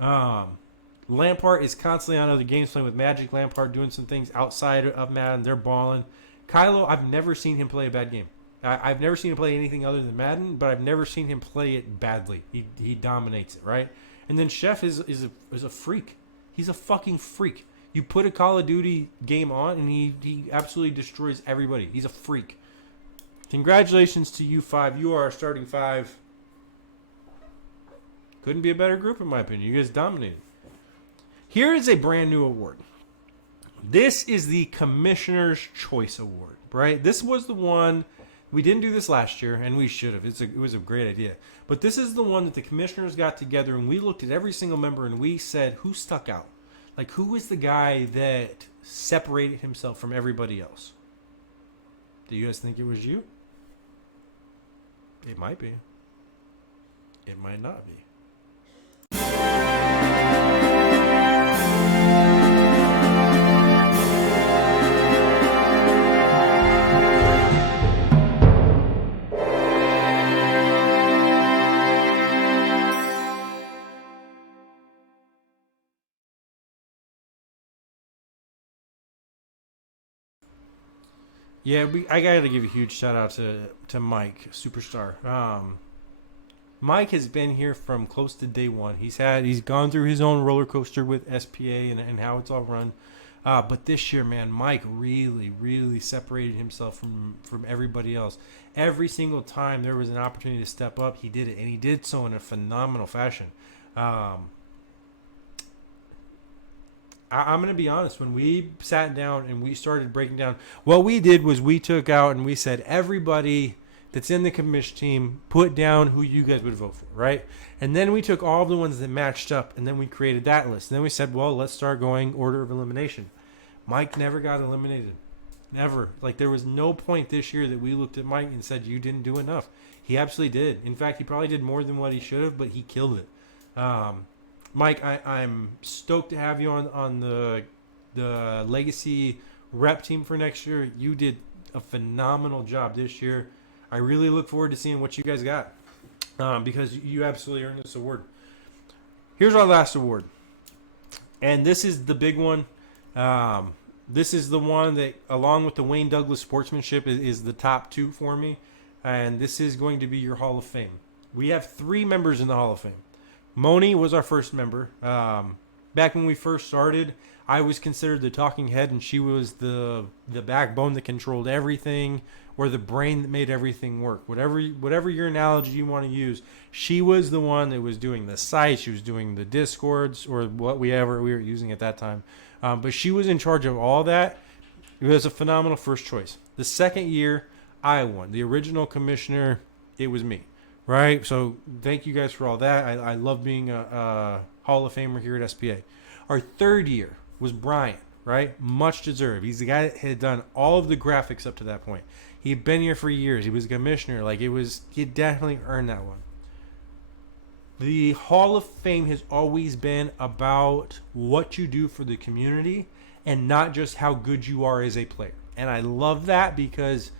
Lampard is constantly on other games playing with Magic. Lampard doing some things outside of Madden. They're balling. Kylo, I've never seen him play a bad game. I've never seen him play anything other than Madden, but I've never seen him play it badly. He dominates it, right? And then Chef is a freak. He's a fucking freak. You put a Call of Duty game on, and he absolutely destroys everybody. He's a freak. Congratulations to you 5. You are our starting 5. Couldn't be a better group, in my opinion. You guys dominated. Here is a brand new award. This is the Commissioner's Choice Award, right? This was the one, we didn't do this last year, and we should have. It was a great idea. But this is the one that the commissioners got together, and we looked at every single member, and we said, who stuck out? Like, who was the guy that separated himself from everybody else? Do you guys think it was you? It might be. It might not be. Yeah, I gotta give a huge shout out to Mike, superstar. Mike has been here from close to day one. He's gone through his own roller coaster with SPA and how it's all run. But this year, man, Mike really separated himself from everybody else. Every single time there was an opportunity to step up, he did it, and he did so in a phenomenal fashion. I'm going to be honest. When we sat down and we started breaking down, what we did was we took out and we said, everybody that's in the Commish team, put down who you guys would vote for, right? And then we took all the ones that matched up, and then we created that list. And then we said, well, let's start going order of elimination. Mike never got eliminated. Never. Like, there was no point this year that we looked at Mike and said, you didn't do enough. He absolutely did. In fact, he probably did more than what he should have, but he killed it. Mike, I'm stoked to have you on the Legacy rep team for next year. You did a phenomenal job this year. I really look forward to seeing what you guys got because you absolutely earned this award. Here's our last award, and this is the big one. This is the one that, along with the Wayne Douglas Sportsmanship, is the top two for me, and this is going to be your Hall of Fame. We have 3 members in the Hall of Fame. Moni was our first member. Back when we first started, I was considered the talking head, and she was the backbone that controlled everything, or the brain that made everything work. Whatever your analogy you want to use, she was the one that was doing the site. She was doing the Discords, or what we were using at that time. But she was in charge of all that. It was a phenomenal first choice. The second year, I won. The original commissioner, it was me. Right? So thank you guys for all that. I love being a Hall of Famer here at SPA. Our third year was Brian, right? Much deserved. He's the guy that had done all of the graphics up to that point. He'd been here for years. He was a commissioner. He definitely earned that one. The Hall of Fame has always been about what you do for the community and not just how good you are as a player. And I love that because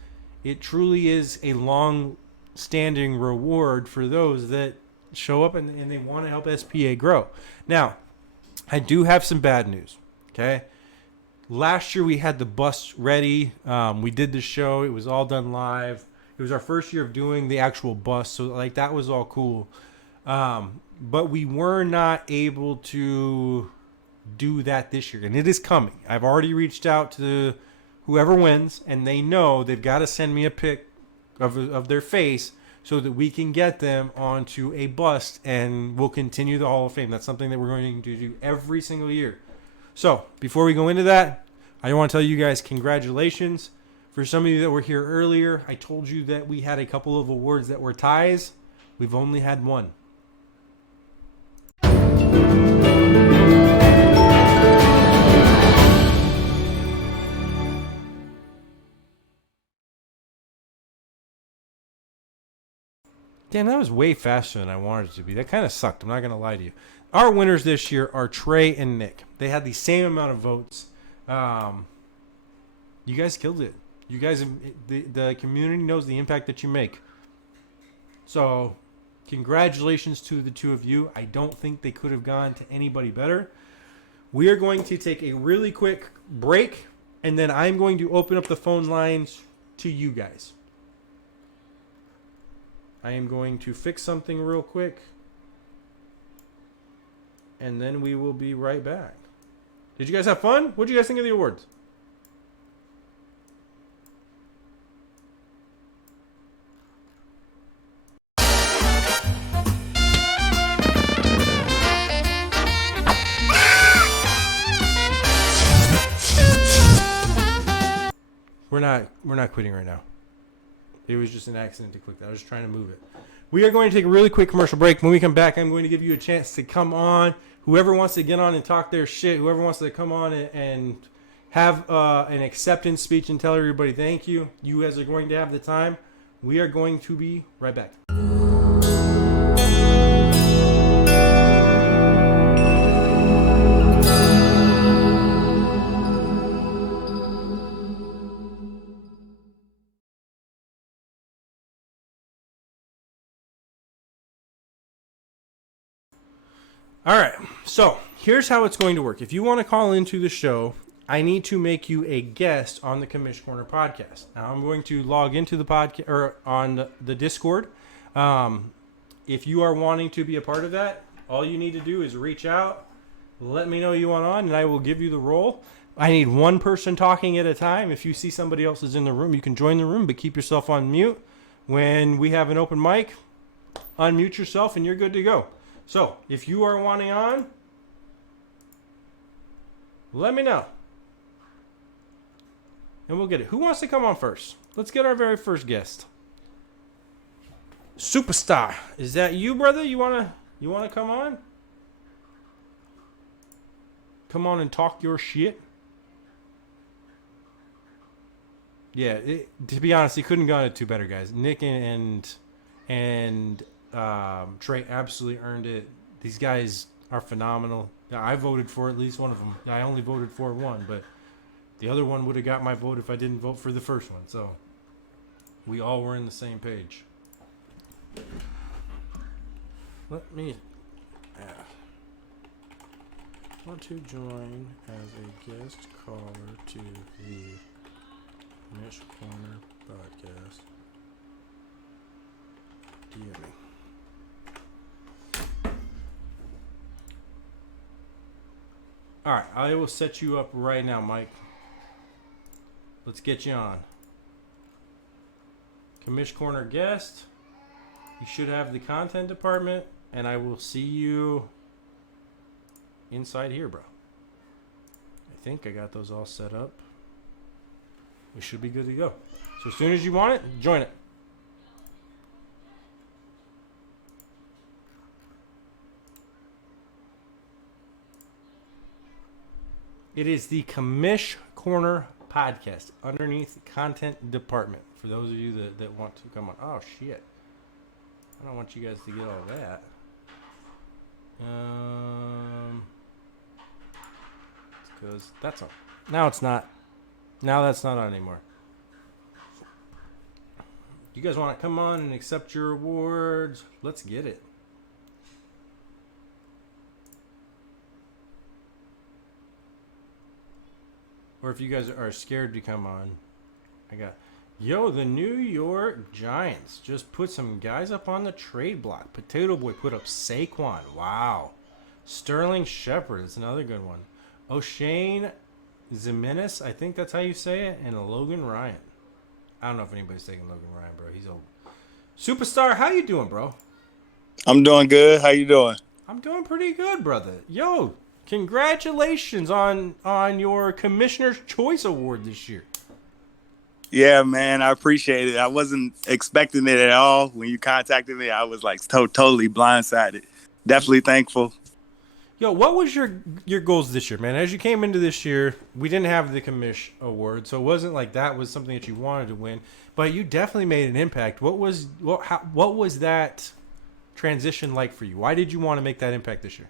it truly is a long-standing reward for those that show up and they want to help SPA grow. Now, I do have some bad news, okay? Last year we had the bus ready. We did the show. It was all done live. It was our first year of doing the actual bus, so that was all cool. But we were not able to do that this year, and it is coming. I've already reached out to whoever wins, and they know they've got to send me a pic of their face so that we can get them onto a bust, and we'll continue the Hall of Fame. That's something that we're going to do every single year. So before we go into that, I want to tell you guys congratulations. For some of you that were here earlier, I told you that we had a couple of awards that were ties. We've only had one. Damn, that was way faster than I wanted it to be. That kind of sucked. I'm not going to lie to you. Our winners this year are Trey and Nick. They had the same amount of votes. You guys killed it. You guys, the community knows the impact that you make. So, congratulations to the two of you. I don't think they could have gone to anybody better. We are going to take a really quick break, and then I'm going to open up the phone lines to you guys. I am going to fix something real quick, and then we will be right back. Did you guys have fun? What did you guys think of the awards? not quitting right now. It was just an accident to click that. I was just trying to move it. We are going to take a really quick commercial break. When we come back, I'm going to give you a chance to come on. Whoever wants to get on and talk their shit, whoever wants to come on and have an acceptance speech and tell everybody thank you. You guys are going to have the time. We are going to be right back. All right, so here's how it's going to work. If you want to call into the show, I need to make you a guest on the Commish Corner podcast. Now, I'm going to log into the podcast or on the Discord. If you are wanting to be a part of that, all you need to do is reach out, let me know you want on, and I will give you the role. I need one person talking at a time. If you see somebody else is in the room, you can join the room, but keep yourself on mute. When we have an open mic, unmute yourself, and you're good to go. So, if you are wanting on, let me know. And we'll get it. Who wants to come on first? Let's get our very first guest. Superstar. Is that you, brother? You wanna come on? Come on and talk your shit. Yeah, to be honest, he couldn't have gone to two better guys. Nick and Trey absolutely earned it. These guys are phenomenal. I voted for at least one of them. I only voted for one, but the other one would have got my vote if I didn't vote for the first one. So we all were in the same page. Let me want to join as a guest caller to the Commish Corner podcast. DM me. All right, I will set you up right now, Mike. Let's get you on. Commish Corner guest. You should have the content department, and I will see you inside here, bro. I think I got those all set up. We should be good to go. So as soon as you want it, join it. It is the Commish Corner podcast underneath the content department. For those of you that want to come on. Oh, shit. I don't want you guys to get all that. Because that's on. Now it's not. Now that's not on anymore. You guys want to come on and accept your awards? Let's get it. Or if you guys are scared to come on, I got, the New York Giants just put some guys up on the trade block. Potato Boy put up Saquon. Wow. Sterling Shepard is another good one. O'Shane Zimenez, I think that's how you say it, and Logan Ryan. I don't know if anybody's taking Logan Ryan, bro. He's old. Superstar, how you doing, bro? I'm doing good. How you doing? I'm doing pretty good, brother. Congratulations on your Commissioner's Choice Award this year. Yeah, man, I appreciate it. I wasn't expecting it at all. When you contacted me, I was like totally blindsided. Definitely thankful. What was your goals this year, man? As you came into this year, we didn't have the Commish Award, so it wasn't like that was something that you wanted to win, but you definitely made an impact. What was that transition like for you? Why did you want to make that impact this year?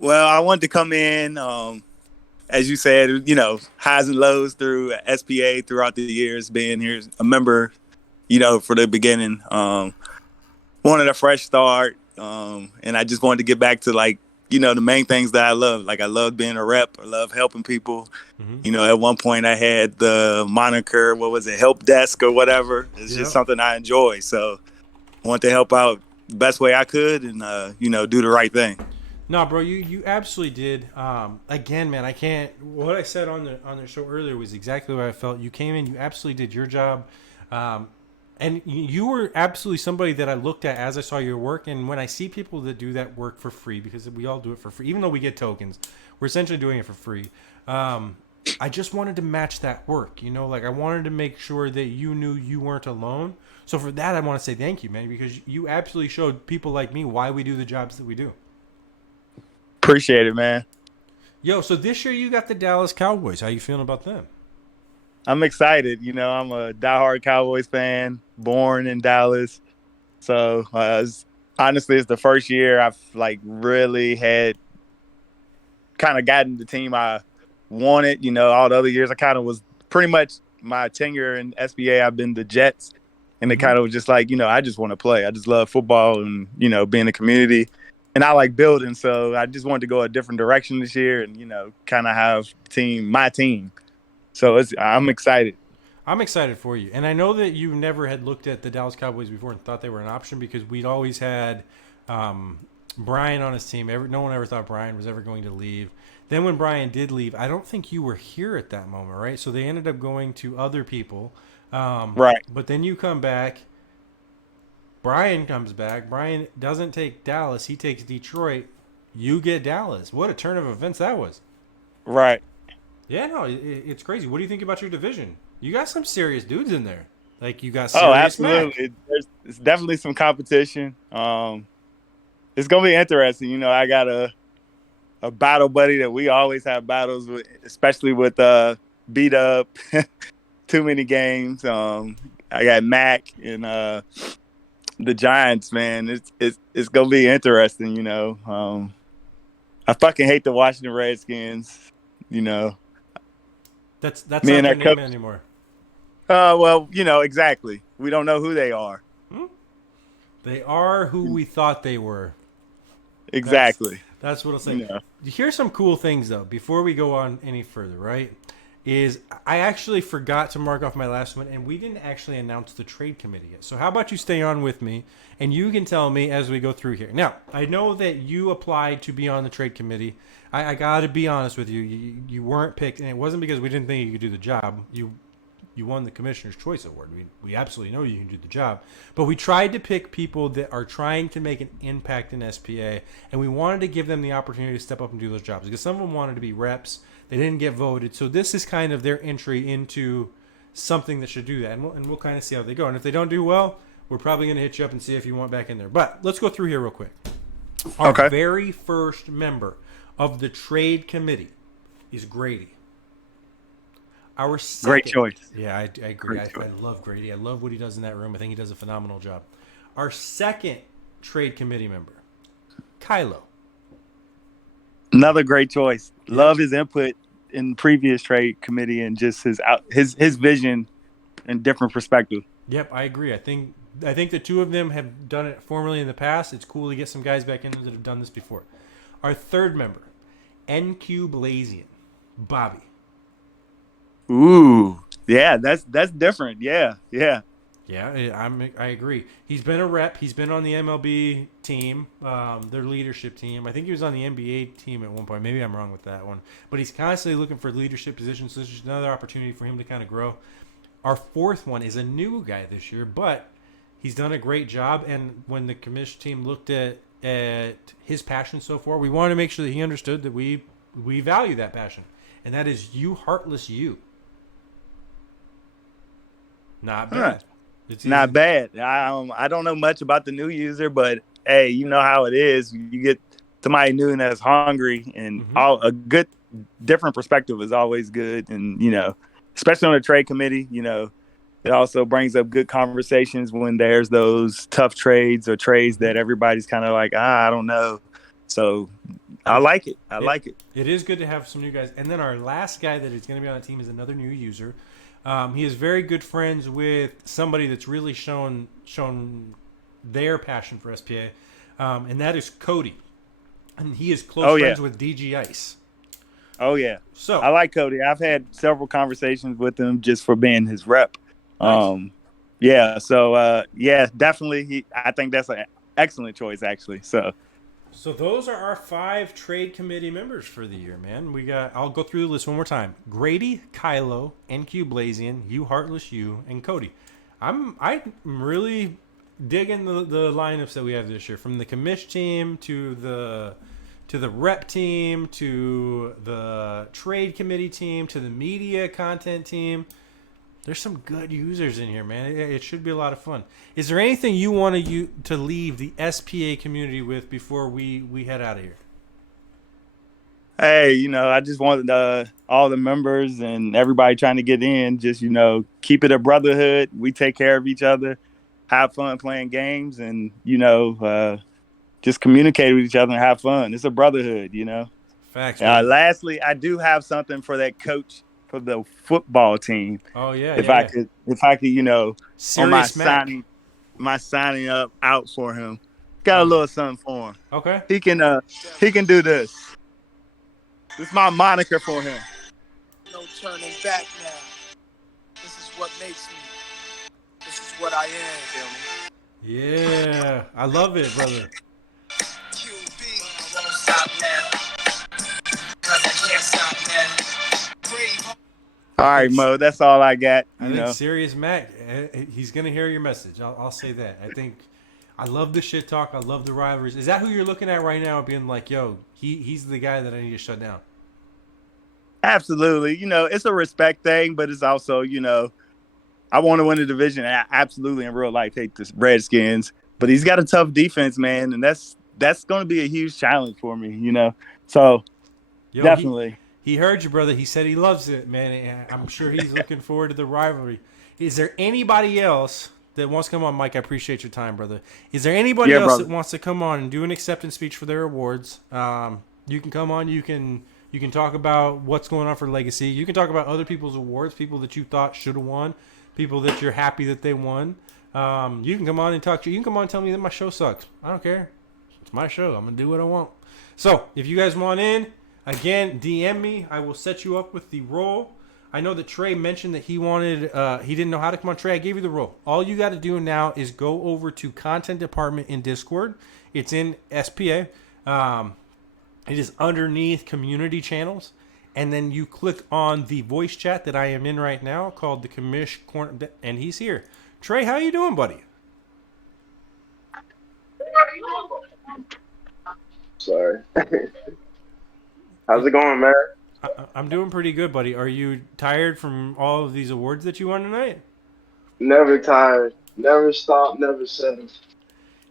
Well, I wanted to come in, as you said, highs and lows through SPA throughout the years, being here a member, for the beginning. Wanted a fresh start, and I just wanted to get back to, the main things that I love. Like, I love being a rep. I love helping people. Mm-hmm. At one point I had the moniker, help desk or whatever. It's just something I enjoy. So I want to help out the best way I could and, do the right thing. No, bro, you absolutely did. Again, man, what I said on the show earlier was exactly what I felt. You came in, you absolutely did your job. And you were absolutely somebody that I looked at as I saw your work. And when I see people that do that work for free, because we all do it for free, even though we get tokens, we're essentially doing it for free. I just wanted to match that work. You know, like I wanted to make sure that you knew you weren't alone. So for that, I want to say thank you, man, because you absolutely showed people like me why we do the jobs that we do. Appreciate it, man. Yo, so this year you got the Dallas Cowboys. How you feeling about them? I'm excited. I'm a diehard Cowboys fan, born in Dallas. So honestly, it's the first year I've like really had kind of gotten the team I wanted. All the other years I kind of was pretty much my tenure in SBA. I've been the Jets, and it Mm-hmm. kind of was just like I just want to play. I just love football and being in the community, and I like building. So I just wanted to go a different direction this year, and kind of have my team. So I'm excited. I'm excited for you. And I know that you never had looked at the Dallas Cowboys before and thought they were an option because we'd always had Brian on his team. No one ever thought Brian was ever going to leave. Then when Brian did leave, I don't think you were here at that moment, right? So they ended up going to other people. Right. But then you come back. Brian comes back. Brian doesn't take Dallas. He takes Detroit. You get Dallas. What a turn of events that was. Right. Yeah, no, it's crazy. What do you think about your division? You got some serious dudes in there. Like you got Oh, serious Mac. absolutely. It's definitely some competition. It's gonna be interesting. I got a battle buddy that we always have battles with, especially with beat up too many games. I got Mac and the Giants. Man, it's gonna be interesting. I fucking hate the Washington Redskins. That's Me not and their that name coach. anymore. Well, exactly. We don't know who they are. Hmm? They are who we thought they were. That's Exactly. that's what I'll say. You know. Here's some cool things though. Before we go on any further, right? Is I actually forgot to mark off my last one, and we didn't actually announce the trade committee yet. So how about you stay on with me, and you can tell me as we go through here. Now I know that you applied to be on the trade committee. I got to be honest with you. You weren't picked, and it wasn't because we didn't think you could do the job. You won the Commissioner's Choice Award. We absolutely know you can do the job. But we tried to pick people that are trying to make an impact in SPA, and we wanted to give them the opportunity to step up and do those jobs because some of them wanted to be reps. They didn't get voted. So this is kind of their entry into something that should do that. And we'll kind of see how they go. And if they don't do well, we're probably going to hit you up and see if you want back in there. But let's go through here real quick. Our Okay. very first member of the trade committee is Grady. Our second, Great choice. Yeah, I agree. Great I choice. love Grady. I love what he does in that room. I think he does a phenomenal job. Our second trade committee member, Kylo. Another great choice. Love his input in previous trade committee and just his vision and different perspective. Yep, I agree. I think the two of them have done it formally in the past. It's cool to get some guys back in there that have done this before. Our third member, NQ Blazian, Bobby. Ooh, yeah, that's different. Yeah. Yeah, I agree. He's been a rep. He's been on the MLB team, their leadership team. I think he was on the NBA team at one point. Maybe I'm wrong with that one. But he's constantly looking for leadership positions. So this is another opportunity for him to kind of grow. Our fourth one is a new guy this year, but he's done a great job. And when the Commish team looked at his passion so far, we wanted to make sure that he understood that we value that passion. And that is you, Heartless You. Not bad. Huh. It's Not bad. I don't know much about the new user, but hey, you know how it is. You get somebody new and that's hungry, and a good different perspective is always good. And especially on the trade committee, it also brings up good conversations when there's those tough trades or trades that everybody's kind of like, I don't know. So I like it. I like it. It is good to have some new guys. And then our last guy that is going to be on the team is another new user. He is very good friends with somebody that's really shown their passion for SPA, and that is Cody. And he is close friends with DG Ice. Oh, yeah. So I like Cody. I've had several conversations with him just for being his rep. Nice. Yeah. So, definitely. I think that's an excellent choice, actually. So those are our 5 trade committee members for the year, man. I'll go through the list one more time. Grady, Kylo, NQ Blazian, You Heartless You, and Cody. I'm really digging the lineups that we have this year, from the Commish team to to the rep team, to the trade committee team, to the media content team. There's some good users in here, man. It should be a lot of fun. Is there anything you want to leave the SPA community with before we head out of here? Hey, I just wanted all the members and everybody trying to get in, just, keep it a brotherhood. We take care of each other, have fun playing games, and, just communicate with each other and have fun. It's a brotherhood, Facts, man. Lastly, I do have something for that coach for the football team. Oh, yeah, if I could, on Serious Mac. my signing up out for him. Got a little something for him. Okay. He can do this. This is my moniker for him. No turning back now. This is what makes me. This is what I am. Feel me? Yeah, I love it, brother. QB, I won't stop now. Cause I can't stop now. Brave. All right, Mo. That's all I got. I think Serious Mac, he's gonna hear your message. I'll say that. I love the shit talk. I love the rivalries. Is that who you're looking at right now, being like, yo, he's the guy that I need to shut down? Absolutely. It's a respect thing, but it's also, I want to win the division. I absolutely in real life hate the Redskins, but he's got a tough defense, man, and that's going to be a huge challenge for me, So definitely. He heard you, brother. He said he loves it, man. I'm sure he's looking forward to the rivalry. Is there anybody else that wants to come on? Mike, I appreciate your time, brother. Is there anybody else brother. that wants to come on and do an acceptance speech for their awards? You can come on. You can talk about what's going on for Legacy. You can talk about other people's awards, people that you thought should have won, people that you're happy that they won. You can come on and talk to you. You can come on and tell me that my show sucks. I don't care. It's my show. I'm going to do what I want. So if you guys want in, again, DM me. I will set you up with the role. I know that Trey mentioned that he didn't know how to come on. Trey, I gave you the role. All you got to do now is go over to Content Department in Discord. It's in SPA. It is underneath Community Channels. And then you click on the voice chat that I am in right now called the Commish Corner. And he's here. Trey, how you doing, buddy? Sorry. How's it going, man? I'm doing pretty good, buddy. Are you tired from all of these awards that you won tonight? Never tired. Never stop. Never settle.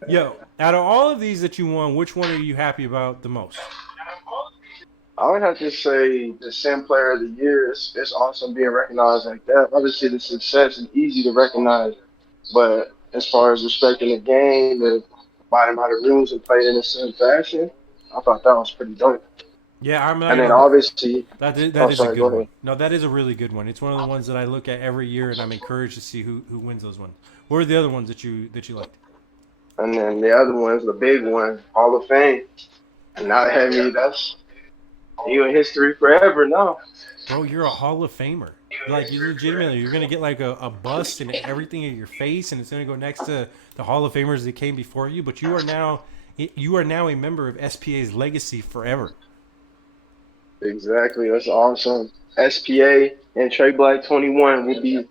Yo, out of all of these that you won, which one are you happy about the most? I would have to say the Sim Player of the Year. It's awesome being recognized like that. Obviously, the success is easy to recognize, but as far as respecting the game and abiding by the rules and playing in a certain fashion, I thought that was pretty dope. Yeah, and then obviously that is a good one. No, that is a really good one. It's one of the ones that I look at every year, and I'm encouraged to see who wins those ones. What are the other ones that you liked? And then the other one's the big one, Hall of Fame. And now had me, that's you in history forever now. Bro, you're a Hall of Famer. Like, you legitimately, you're gonna get like a bust and everything in your face, and it's gonna go next to the Hall of Famers that came before you. But you are now a member of SPA's legacy forever. Exactly, that's awesome. SPA and Trey Black 21 will be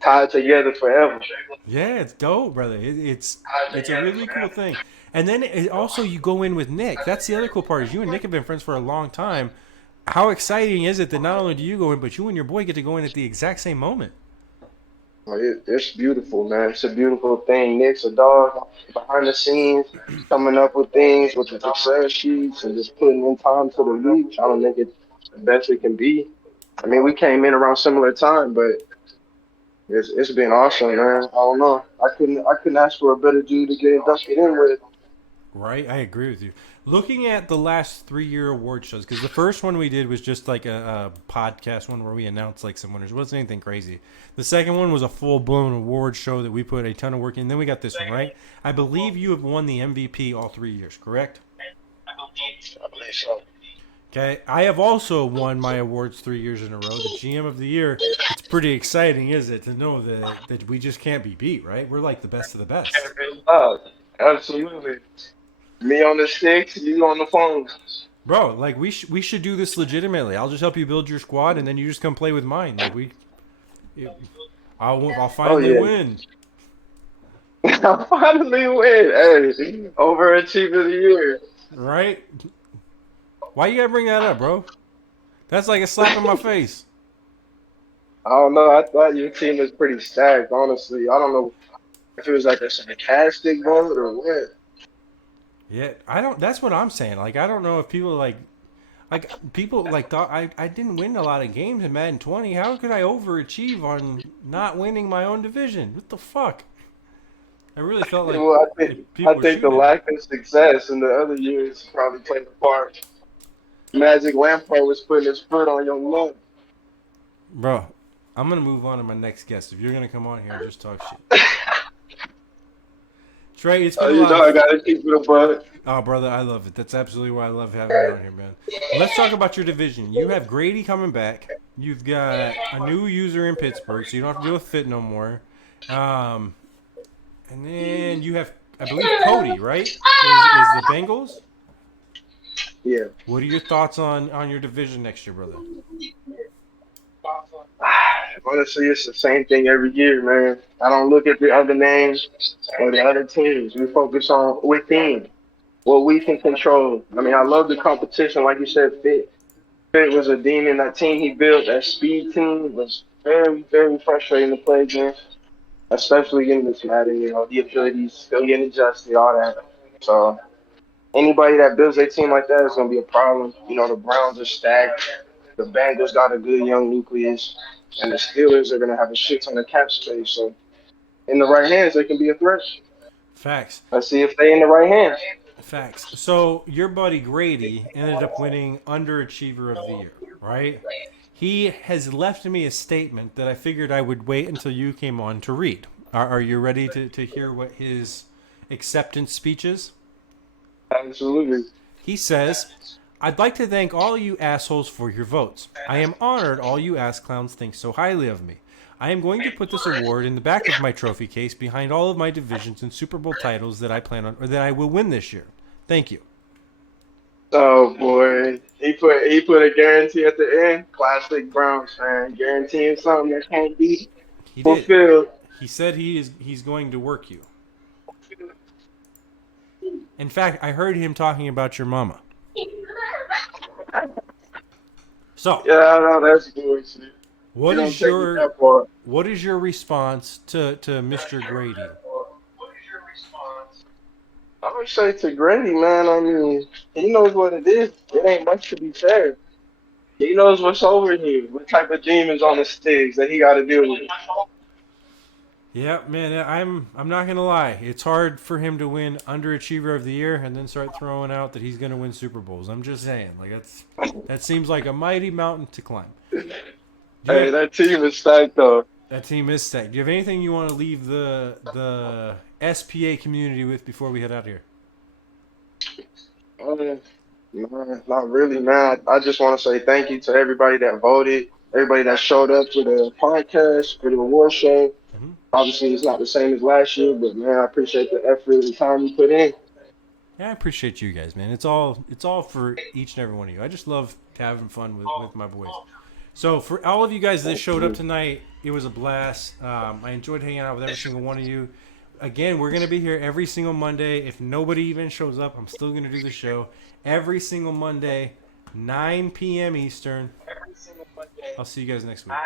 tied together forever. Yeah, it's dope, brother. It's a really cool thing. And then also you go in with Nick. That's the other cool part is you and Nick have been friends for a long time. How exciting is it that not only do you go in, but you and your boy get to go in at the exact same moment? It's beautiful, man. It's a beautiful thing. Nick's a dog behind the scenes, coming up with things with the success sheets and just putting in time to the league. I don't think it's the best it can be. I mean, we came in around similar time, but it's been awesome, man. I don't know. I couldn't ask for a better dude to get inducted in with. Right, I agree with you. Looking at the last 3-year award shows, because the first one we did was just like a podcast one where we announced like some winners. It wasn't anything crazy. The second one was a full-blown award show that we put a ton of work in. Then we got this one, right? I believe you have won the MVP all 3 years, correct? I believe so. Okay, I have also won my awards 3 years in a row. The GM of the year. It's pretty exciting, isn't it, to know that we just can't be beat, right? We're like the best of the best. Absolutely. Me on the sticks, you on the phone. Bro, like we should do this legitimately. I'll just help you build your squad, and then you just come play with mine. Like I'll finally win. I'll finally win. Hey, overachieving of the year. Right? Why you gotta bring that up, bro? That's like a slap in my face. I don't know. I thought your team was pretty stacked, honestly. I don't know if it was like a sarcastic vote or what. Yeah, I don't. That's what I'm saying. Like, I don't know if people people like thought I didn't win a lot of games in Madden 20. How could I overachieve on not winning my own division? What the fuck? I really felt like Well, I people were think the shooting at me. lack of success in the other years probably played a part. Magic Lampard was putting his foot on your neck. Bro, I'm gonna move on to my next guest. If you're gonna come on here and just talk shit, Trey, it's been a You lot know of. I gotta keep it above. Oh, brother, I love it. That's absolutely why I love having you on here, man. Let's talk about your division. You have Grady coming back. You've got a new user in Pittsburgh, so you don't have to deal with Fit no more. And then you have, I believe, Cody, right? Is the Bengals? Yeah. What are your thoughts on your division next year, brother? Honestly, it's the same thing every year, man. I don't look at the other names or the other teams. We focus on within what we can control. I mean, I love the competition. Like you said, Fit was a demon. That team he built, that speed team, was very, very frustrating to play against, especially in this Madden. You know, the abilities still getting adjusted, all that. So anybody that builds a team like that is going to be a problem. You know, the Browns are stacked. The Bengals got a good young nucleus, and the Steelers are going to have a shit ton of cap space. So in the right hands, they can be a threat. Facts. Let's see if they in the right hands. Facts. So your buddy Grady ended up winning Underachiever of the Year, right? He has left me a statement that I figured I would wait until you came on to read. Are you ready to hear what his acceptance speech is? Absolutely. He says, I'd like to thank all you assholes for your votes. I am honored all you ass clowns think so highly of me. I am going to put this award in the back of my trophy case behind all of my divisions and Super Bowl titles that I plan on or that I will win this year. Thank you. Oh boy, he put a guarantee at the end. Classic Browns fan, guaranteeing something that can't be He did. fulfilled. He said he's going to work you. In fact, I heard him talking about your mama. So, Yeah, I know that's bullshit. what You don't is take it your that far. what is your response to Mr. Grady? I would say to Grady, man. I mean, he knows what it is. It ain't much to be fair. He knows what's over here. What type of demons on the sticks that he got to deal with. Yeah, man, I'm not gonna lie. It's hard for him to win Underachiever of the Year and then start throwing out that he's gonna win Super Bowls. I'm just saying, like that seems like a mighty mountain to climb. Hey, that team is stacked though. That team is stacked. Do you have anything you want to leave the SPA community with before we head out of here? Man, not really, man. I just want to say thank you to everybody that voted, everybody that showed up for the podcast, for the award show. Mm-hmm. Obviously, it's not the same as last year, but man, I appreciate the effort and the time you put in. Yeah, I appreciate you guys, man. It's all for each and every one of you. I just love having fun with my boys. So for all of you guys that showed up tonight, it was a blast. I enjoyed hanging out with every single one of you. Again, we're going to be here every single Monday. If nobody even shows up, I'm still going to do the show every single Monday, 9 p.m. Eastern. I'll see you guys next week.